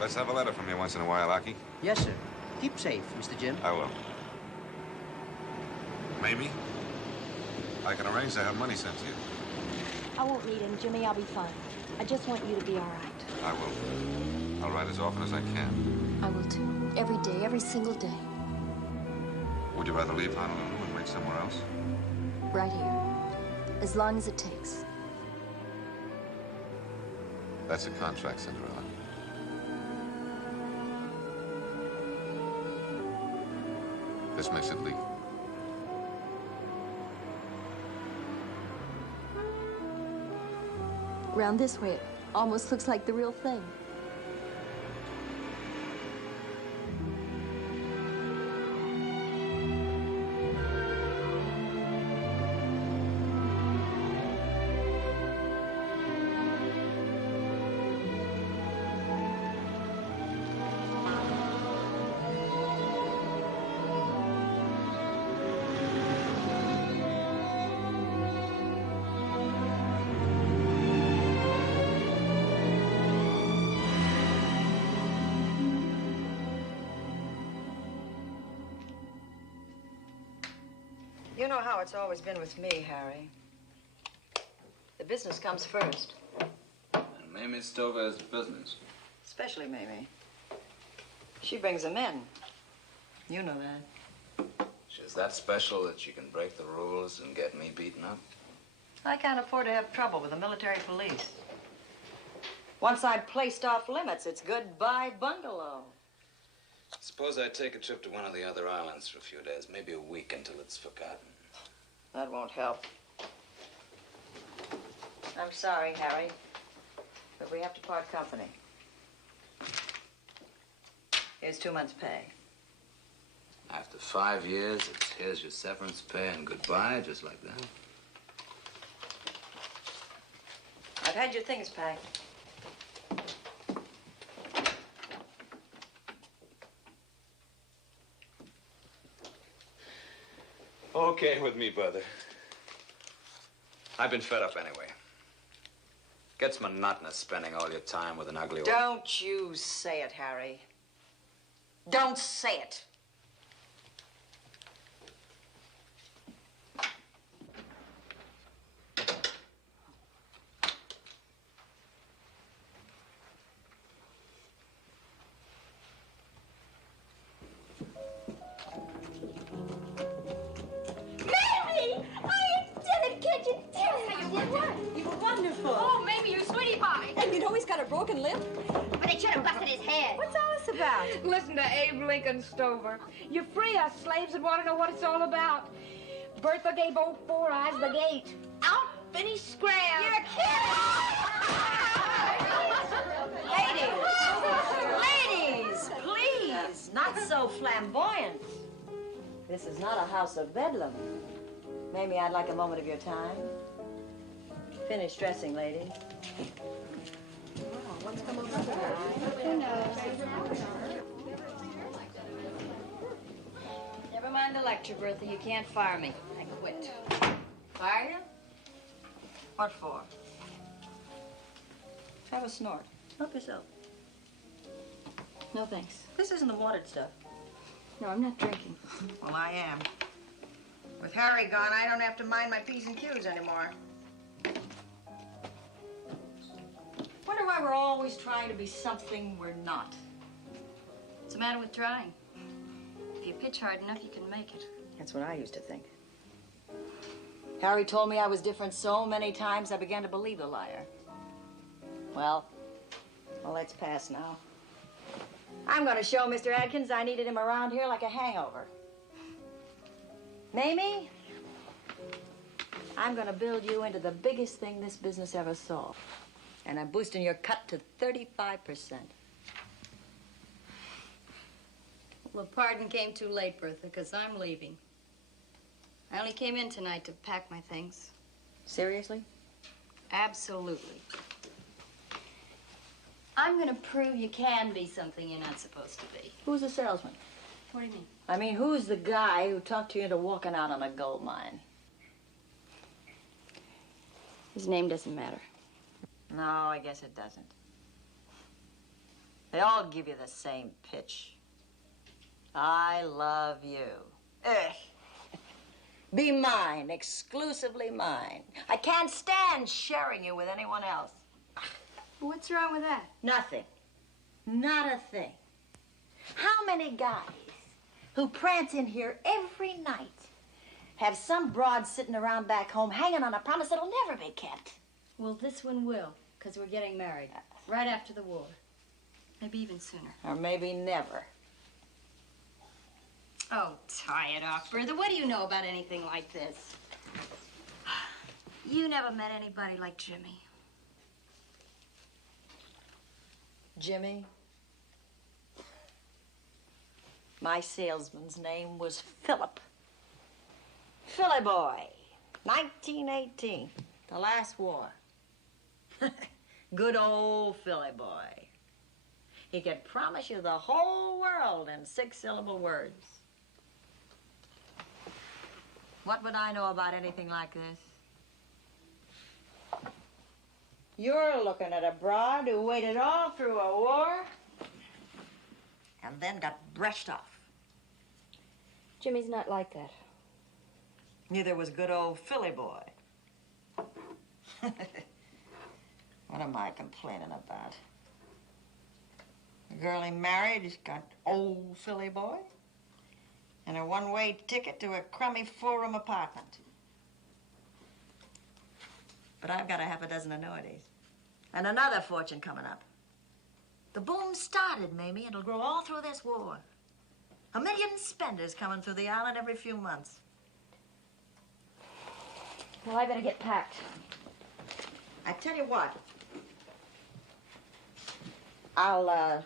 Let's have a letter from you once in a while, Aki. Yes, sir. Keep safe, Mr. Jim. I will. Mamie, I can arrange to have money sent to you. I won't need him, Jimmy. I'll be fine. I just want you to be all right. I will. I'll write as often as I can. I will, too. Every day, every single day. Would you rather leave Honolulu and wait somewhere else? Right here. As long as it takes. That's a contract, Cinderella. This makes it legal. Round this way, it almost looks like the real thing. You know how it's always been with me, Harry. The business comes first. And Mamie Stover is business. Especially Mamie. She brings them in. You know that. She's that special that she can break the rules and get me beaten up. I can't afford to have trouble with the military police. Once I've placed off limits, it's goodbye bungalow. Suppose I take a trip to one of the other islands for a few days, maybe a week until it's forgotten. That won't help. I'm sorry, Harry, but we have to part company. Here's 2 months' pay. After 5 years, it's here's your severance pay and goodbye, just like that. I've had your things packed. Okay with me, brother. I've been fed up anyway. Gets monotonous spending all your time with an ugly old... Don't you say it, Harry. Don't say it. You were wonderful. Oh, Mamie, you sweetie pie. And you know know he's got a broken limb? But they should have busted his head. What's all this about? Listen to Abe Lincoln Stover. You free us slaves and want to know what it's all about. Bertha gave old Four Eyes the gate. Out, finish, scram. You're kidding! Ladies, please, not so flamboyant. This is not a house of bedlam. Mamie, I'd like a moment of your time. Finish dressing, ladies. What's come over there? Who knows? Never mind the lecture, Bertha. You can't fire me. I quit. Fire you? What for? Have a snort. Help yourself. No, thanks. This isn't the watered stuff. No, I'm not drinking. Well, I am. With Harry gone, I don't have to mind my P's and Q's anymore. Wonder why we're always trying to be something we're not. What's the matter with trying? If you pitch hard enough, you can make it. That's what I used to think. Harry told me I was different so many times, I began to believe the liar. Well, that's past now. I'm going to show Mr. Adkins I needed him around here like a hangover. Mamie, I'm going to build you into the biggest thing this business ever saw. And I'm boosting your cut to 35%. Well, the pardon came too late, Bertha, because I'm leaving. I only came in tonight to pack my things. Seriously? Absolutely. I'm going to prove you can be something you're not supposed to be. Who's the salesman? What do you mean? I mean, who's the guy who talked you into walking out on a gold mine? His name doesn't matter. No, I guess it doesn't. They all give you the same pitch. I love you. Ugh. Be mine, exclusively mine. I can't stand sharing you with anyone else. What's wrong with that? Nothing. Not a thing. How many guys who prance in here every night have some broad sitting around back home hanging on a promise that'll never be kept? Well, this one will, because we're getting married right after the war. Maybe even sooner. Or maybe never. Oh, tie it off, Bertha. What do you know about anything like this? You never met anybody like Jimmy. Jimmy? My salesman's name was Philip. Philly boy, 1918, the last war. Good old Philly boy. He could promise you the whole world in 6-syllable words. What would I know about anything like this? You're looking at a broad who waited all through a war and then got brushed off. Jimmy's not like that. Neither was good old Philly boy. What am I complaining about? The girl he married has got old Philly boy and a one-way ticket to a crummy four-room apartment. But I've got a half a dozen annuities. And another fortune coming up. The boom started, Mamie. It'll grow all through this war. 1 million spenders coming through the island every few months. Well, I better get packed. I tell you what. I'll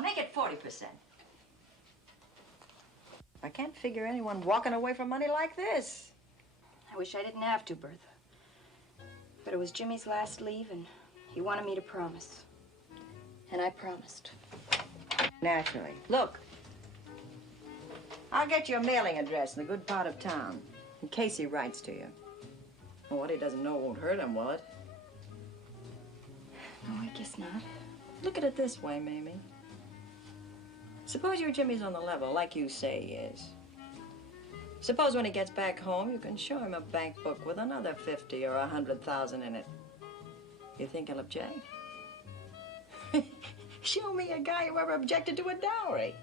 make it 40%. I can't figure anyone walking away from money like this. I wish I didn't have to, Bertha. But it was Jimmy's last leave, and he wanted me to promise. And I promised. Naturally. Look, I'll get your mailing address in a good part of town, in case he writes to you. Well, what he doesn't know won't hurt him, will it? No, I guess not. Look at it this way, Mamie. Suppose your Jimmy's on the level, like you say he is. Suppose when he gets back home, you can show him a bank book with another 50 or 100,000 in it. You think he'll object? Show me a guy who ever objected to a dowry.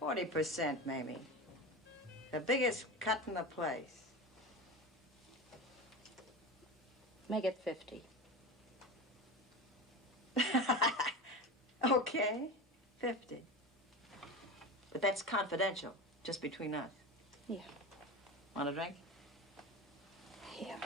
40%, Mamie. The biggest cut in the place. Make it 50. Okay, 50. But that's confidential, just between us. Yeah. Want a drink? Yeah.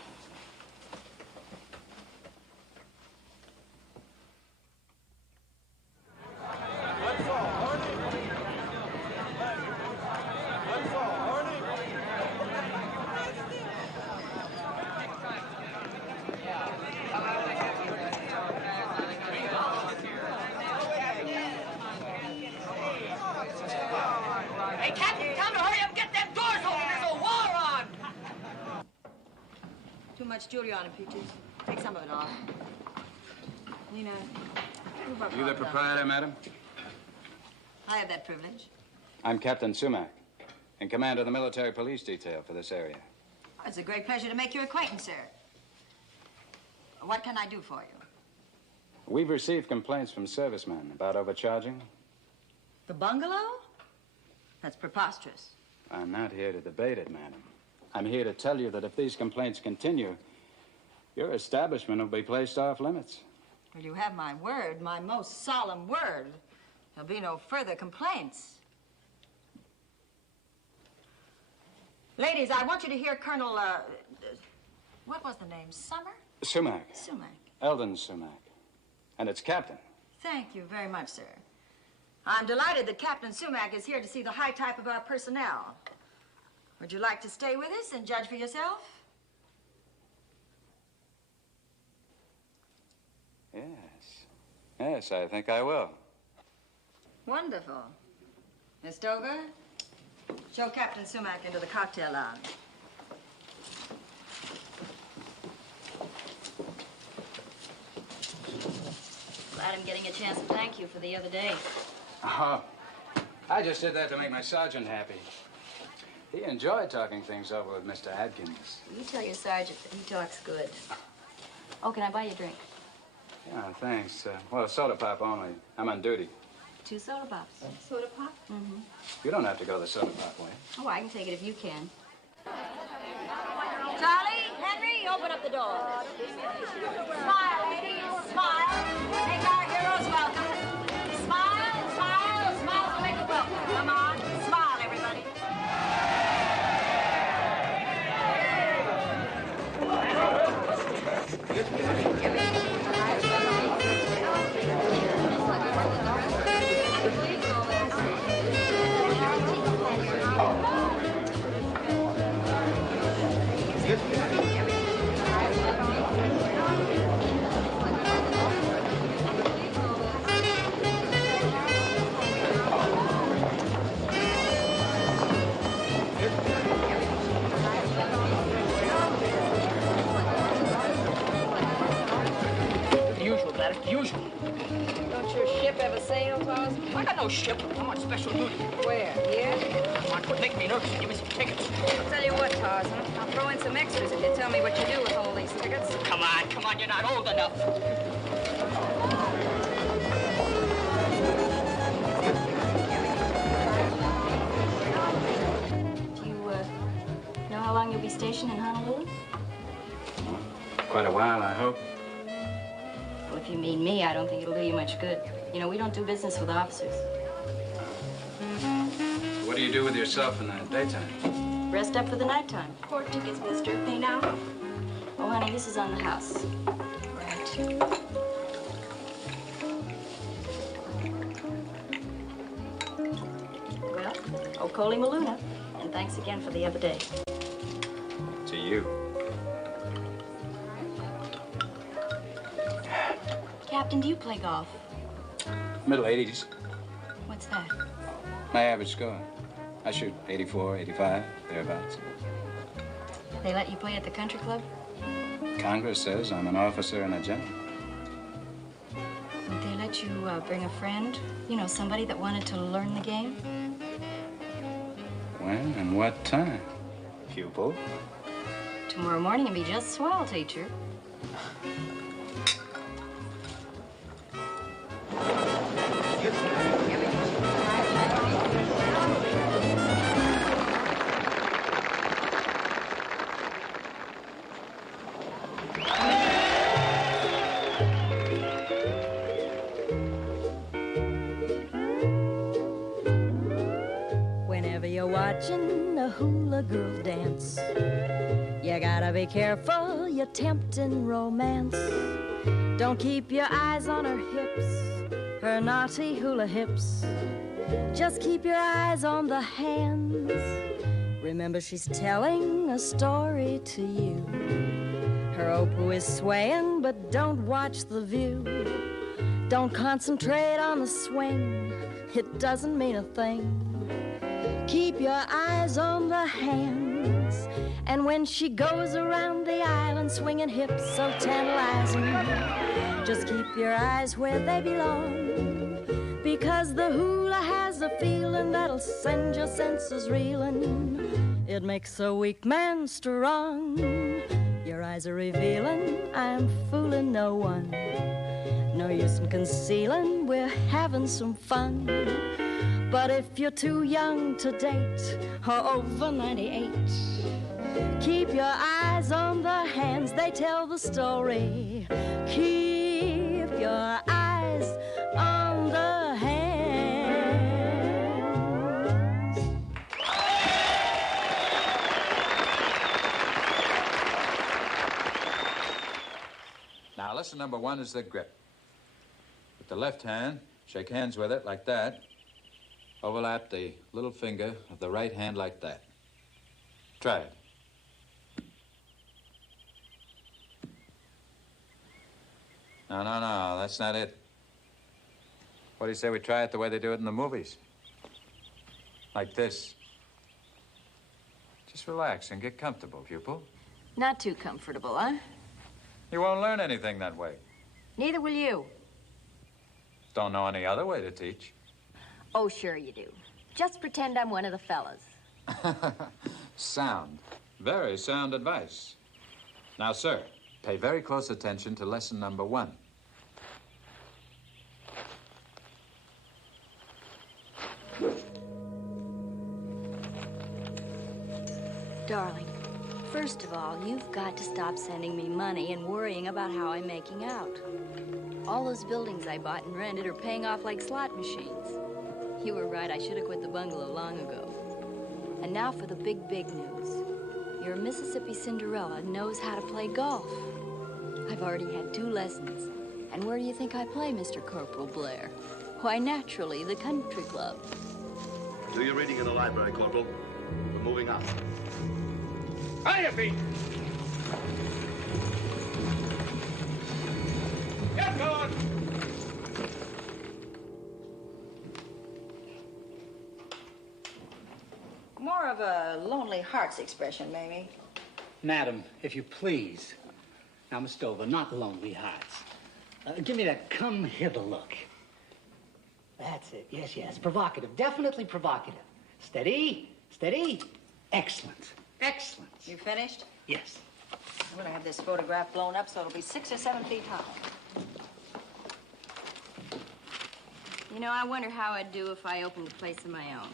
Hey, Captain, time to hurry up, get them doors open. There's a war on. Too much jewelry on it, Peaches. Take some of it off. Lena, move up. You the proprietor, madam? I have that privilege. I'm Captain Sumac, in command of the military police detail for this area. Oh, it's a great pleasure to make your acquaintance, sir. What can I do for you? We've received complaints from servicemen about overcharging. The bungalow? That's preposterous. I'm not here to debate it, madam. I'm here to tell you that if these complaints continue, your establishment will be placed off limits. Well, you have my word, my most solemn word. There'll be no further complaints. Ladies, I want you to hear Colonel, what was the name? Summer? Sumac. Sumac. Eldon Sumac. And it's Captain. Thank you very much, sir. I'm delighted that Captain Sumac is here to see the high type of our personnel. Would you like to stay with us and judge for yourself? Yes. Yes, I think I will. Wonderful. Miss Stover, show Captain Sumac into the cocktail lounge. Glad I'm getting a chance to thank you for the other day. Oh, I just did that to make my sergeant happy. He enjoyed talking things over with Mr. Adkins. You tell your sergeant that he talks good. Oh, can I buy you a drink? Yeah, thanks. Well, soda pop only. I'm on duty. 2 soda pops. Soda pop? Mm-hmm. You don't have to go the soda pop way. Oh, I can take it if you can. Charlie, Henry, open up the door. Smile, ladies, smile. Make our heroes welcome. Smile, smile, smile to make it welcome. Come on, smile, everybody. The usual. Don't your ship ever sail, Toz? I got no ship. I'm on special duty. Where? Here? Come on, quit making me nervous. Give me some tickets. I'll tell you what, Tarzan. I'll throw in some extras if you tell me what you do with all these tickets. Come on, you're not old enough. Do you, know how long you'll be stationed in Honolulu? Quite a while, I hope. Well, if you mean me, I don't think it'll do you much good. You know, we don't do business with officers. What do you do with yourself in the daytime? Rest up for the nighttime. Court tickets, mister. Pay now. Oh, honey, this is on the house. Right. Well, Okoli Maluna. And thanks again for the other day. To you. Captain, do you play golf? Middle 80s. What's that? My average score. I shoot 84, 85, thereabouts. They let you play at the country club? Congress says I'm an officer and a general. Would they let you bring a friend? You know, somebody that wanted to learn the game? When and what time? Pupil? Tomorrow morning and be just swell, teacher. in a hula girl dance. You gotta be careful, you're tempting romance. Don't keep your eyes on her hips, her naughty hula hips. Just keep your eyes on the hands. Remember, she's telling a story to you. Her opu is swaying, but don't watch the view. Don't concentrate on the swing, it doesn't mean a thing. Keep your eyes on the hands. And when she goes around the island swinging hips so tantalizing, just keep your eyes where they belong, because the hula has a feeling that'll send your senses reeling. It makes a weak man strong. Your eyes are revealing, I'm fooling no one. No use in concealing, we're having some fun. But if you're too young to date or over 98, keep your eyes on the hands, they tell the story. Keep your eyes on the hands. Now, lesson number 1 is the grip. With the left hand, shake hands with it like that. Overlap the little finger of the right hand like that. Try it. No, that's not it. What do you say we try it the way they do it in the movies? Like this. Just relax and get comfortable, pupil. Not too comfortable, huh? You won't learn anything that way. Neither will you. Don't know any other way to teach. Oh, sure you do. Just pretend I'm one of the fellas. Sound. Very sound advice. Now, sir, pay very close attention to lesson number 1. Darling, first of all, you've got to stop sending me money and worrying about how I'm making out. All those buildings I bought and rented are paying off like slot machines. You were right, I should have quit the bungalow long ago. And now for the big news. Your Mississippi Cinderella knows how to play golf. I've already had 2 lessons. And where do you think I play, Mr. Corporal Blair? Why, naturally, the country club. Do your reading in the library, Corporal. We're moving up. Hiya, feet! Get going! More of a lonely hearts expression, Mamie. Madam, if you please. Now, Miss Stover, not lonely hearts. Give me that come hither look. That's it. Yes. Provocative. Definitely provocative. Steady. Excellent. You finished? Yes. I'm going to have this photograph blown up so it'll be 6 or 7 feet high. You know, I wonder how I'd do if I opened a place of my own.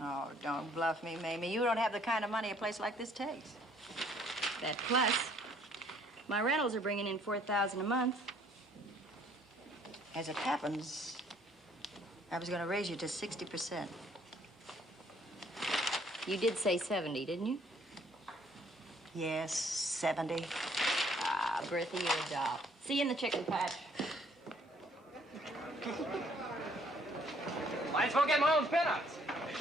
Oh, don't bluff me, Mamie. You don't have the kind of money a place like this takes. That plus, my rentals are bringing in $4,000 a month. As it happens, I was going to raise you to 60%. You did say 70, didn't you? Yes, 70. Ah, Bertha, you're a doll. See you in the chicken patch. Might as well get my own pinouts.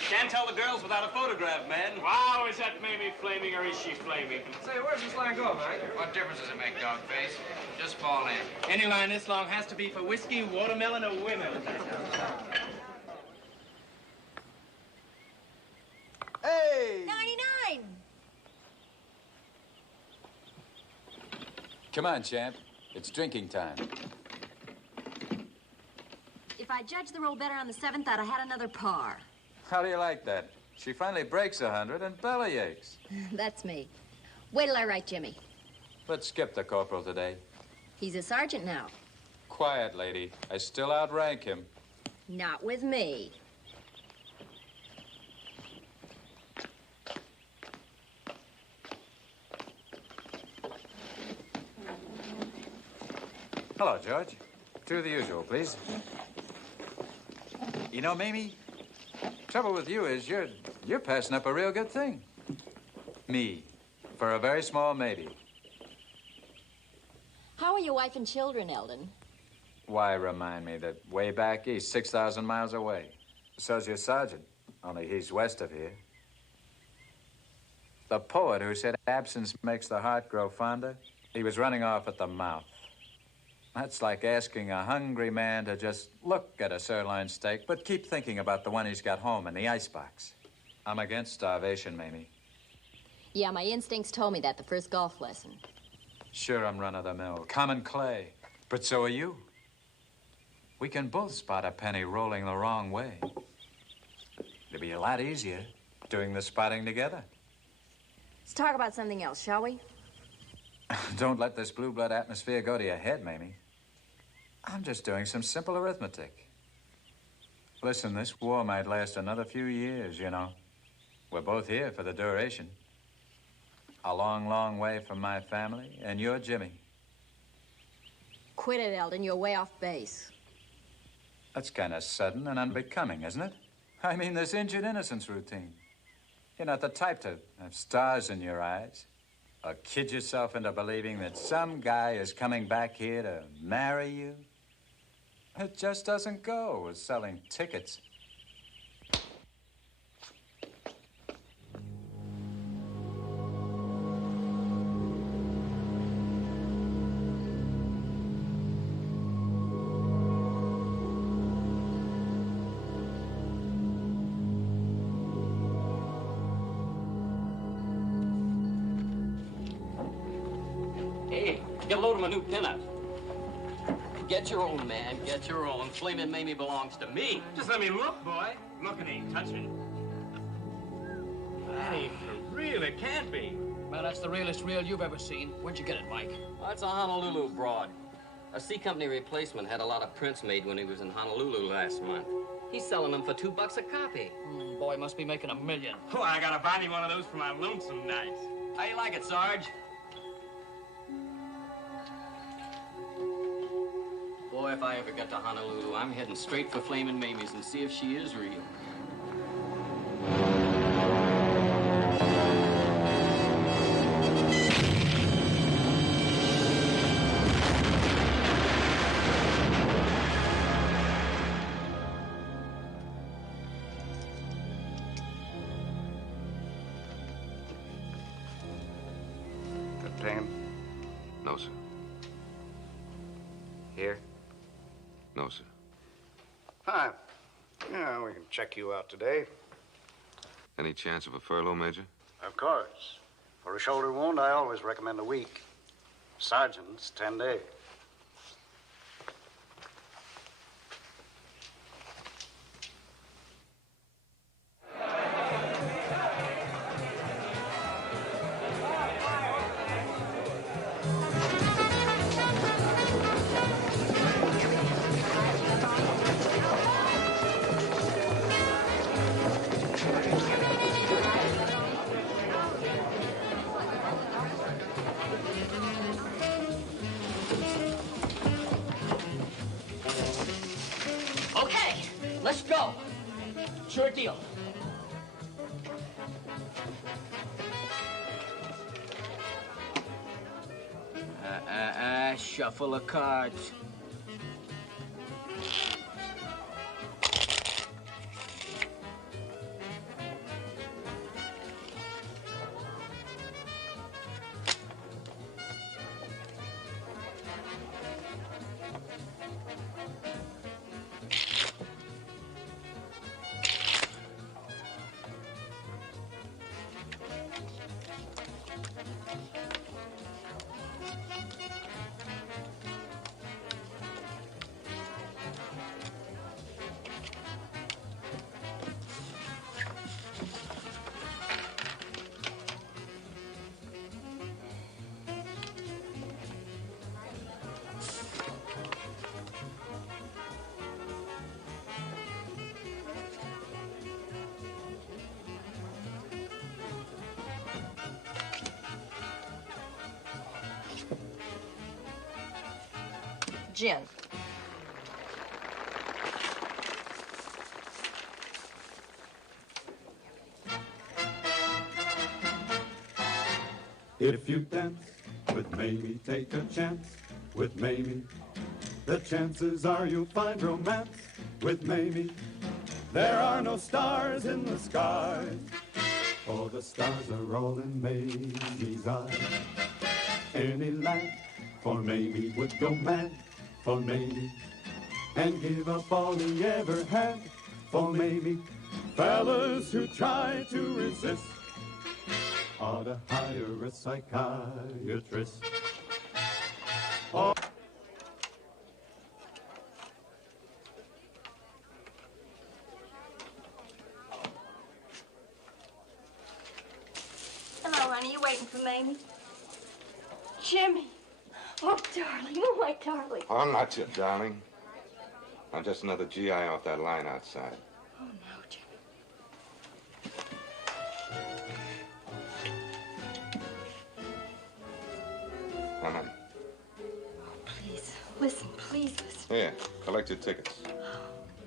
Can't tell the girls without a photograph, man. Wow, is that Mamie flaming or is she flaming? Say, where's this line go, Mike? What difference does it make, dog face? Just fall in. Any line this long has to be for whiskey, watermelon, or women. Hey! 99! Come on, champ. It's drinking time. If I judged the roll better on the 7th, I'd have had another par. How do you like that? She finally breaks 100 and belly aches. That's me. Wait till I write Jimmy. Let's skip the corporal today. He's a sergeant now. Quiet, lady. I still outrank him. Not with me. Hello, George. 2 of the usual, please. You know, Mamie, trouble with you is you're You're passing up a real good thing. Me, for a very small maybe. How are your wife and children, Eldon? Why remind me that way back east, 6,000 miles away. So's your sergeant, only he's west of here. The poet who said absence makes the heart grow fonder, he was running off at the mouth. That's like asking a hungry man to just look at a sirloin steak, but keep thinking about the one he's got home in the icebox. I'm against starvation, Mamie. Yeah, my instincts told me that the first golf lesson. Sure, I'm run-of-the-mill, common clay, but so are you. We can both spot a penny rolling the wrong way. It'd be a lot easier doing the spotting together. Let's talk about something else, shall we? Don't let this blue blood atmosphere go to your head, Mamie. I'm just doing some simple arithmetic. Listen, this war might last another few years, you know. We're both here for the duration. A long, long way from my family, and you're Jimmy. Quit it, Eldon. You're way off base. That's kind of sudden and unbecoming, isn't it? I mean, this injured innocence routine. You're not the type to have stars in your eyes or kid yourself into believing that some guy is coming back here to marry you. It just doesn't go with selling tickets. Get a load of my new pinup. Get your own, man. Get your own. Flamin' Mamie belongs to me. Just let me look, boy. Looking ain't touching. That ain't for real. It can't be. Well, that's the realest reel you've ever seen. Where'd you get it, Mike? Well, it's a Honolulu broad. A C Company replacement had a lot of prints made when he was in Honolulu last month. He's selling them for $2 a copy. Boy, must be making $1 million. Oh, I gotta buy me one of those for my lonesome nights. How you like it, Sarge? Boy, if I ever get to Honolulu, I'm heading straight for Flamin' Mamie's and see if she is real. Captain? No, sir. Here? No, sir. Hi. Yeah, we can check you out today. Any chance of a furlough, Major? Of course. For a shoulder wound, I always recommend a week. Sergeant's 10 days. Let's go. Sure deal. Shuffle of cards. Gin. If you dance with Mamie, take a chance with Mamie. The chances are you'll find romance with Mamie. There are no stars in the sky, for the stars are all in Mamie's eyes. Any lad for Mamie would go mad for Mamie and give up all he ever had for Mamie. Fellas who try to resist ought to hire a psychiatrist. Oh. Hello, honey. You waiting for Mamie? Jimmy. Oh, darling. Oh, my darling. I'm not your darling. I'm just another GI off that line outside. Oh, no, Jimmy. How many? Oh, please. Listen, please listen. Here, collect your tickets.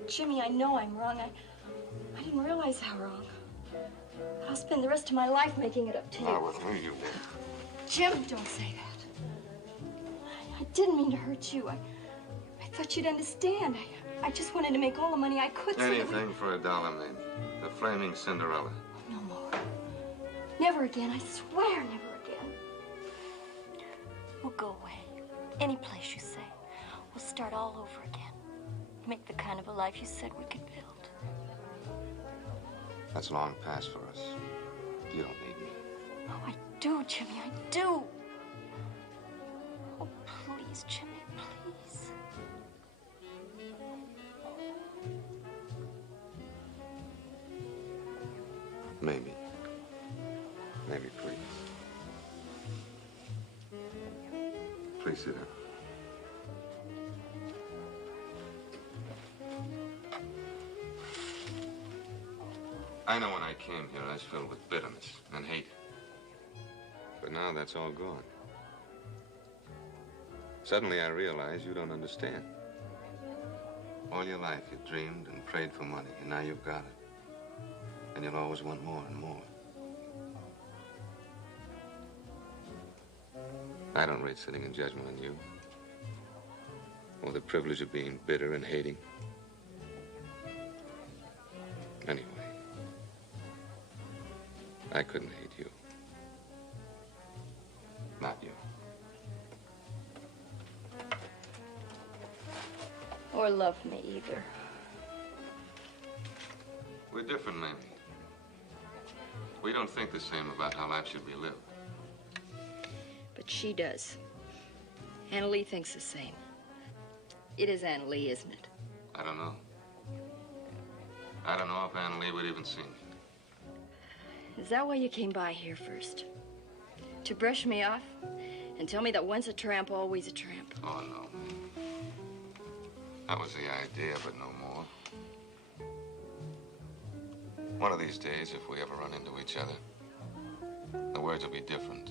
Jimmy, I know I'm wrong. I didn't realize how wrong. But I'll spend the rest of my life making it up to you. Not with me, you will. Jim, don't say that. I didn't mean to hurt you. I thought you'd understand. I just wanted to make all the money I could. Anything for $1, Mamie. The flaming Cinderella. No more. Never again. I swear, never again. We'll go away. Any place you say. We'll start all over again. Make the kind of a life you said we could build. That's long past for us. You don't need me. Oh, I do, Jimmy. I do. Oh, please, Jimmy, please. Maybe. Maybe, please. Please sit down. I know when I came here, I was filled with bitterness and hate. But now that's all gone. Suddenly I realize you don't understand. All your life you dreamed and prayed for money, and now you've got it. And you'll always want more and more. I don't rate sitting in judgment on you. Or the privilege of being bitter and hating. Anyway, I couldn't hate you. Not you. Or love me either. We're different, Mamie. We don't think the same about how life should be lived. But she does. Annalee thinks the same. It is Annalee, isn't it? I don't know. I don't know if Annalee would even see me. Is that why you came by here first? To brush me off and tell me that once a tramp, always a tramp? Oh, no. That was the idea, but no more. One of these days, if we ever run into each other, the words will be different.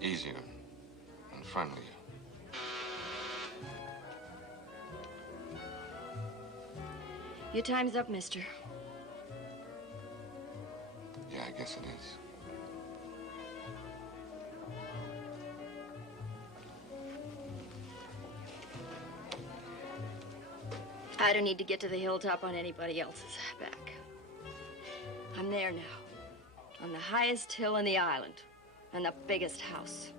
Easier and friendlier. Your time's up, mister. Yeah, I guess it is. I don't need to get to the hilltop on anybody else's back. I'm there now, on the highest hill in the island, and the biggest house.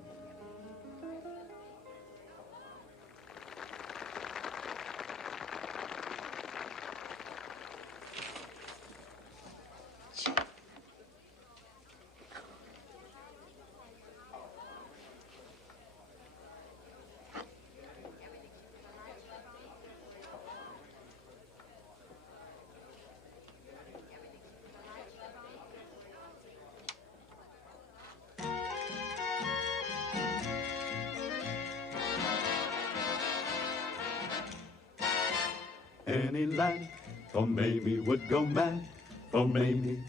Any lad for Mamie would go mad for Mamie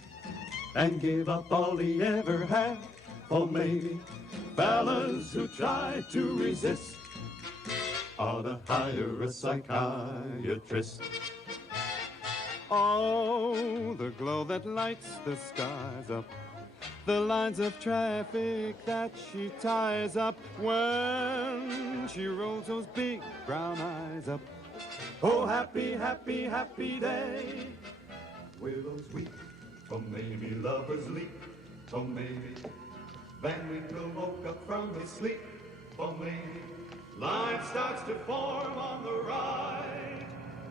and give up all he ever had for Mamie. Fellas who try to resist ought to hire a psychiatrist. Oh, the glow that lights the skies up the lines of traffic that she ties up when she rolls those big brown eyes up. Oh, happy, happy, happy day. Willows weep, for maybe lovers leap, for maybe Van Winkle woke up from his sleep, for maybe line starts to form on the right.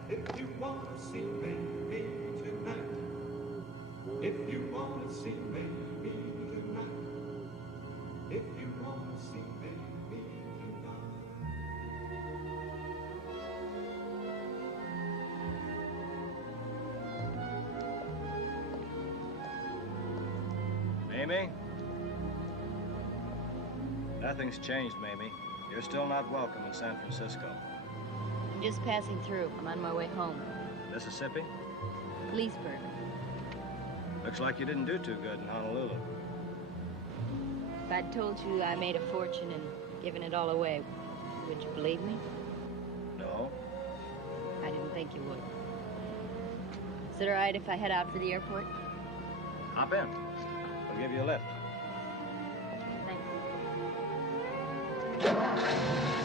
If you want to see maybe tonight, if you want to see maybe tonight, if you want to see maybe tonight. Mamie? Nothing's changed, Mamie. You're still not welcome in San Francisco. I'm just passing through. I'm on my way home. Mississippi? Leesburg. Looks like you didn't do too good in Honolulu. If I'd told you I made a fortune and given it all away, would you believe me? No. I didn't think you would. Is it all right if I head out for the airport? Hop in. We'll give you a lift. Thanks.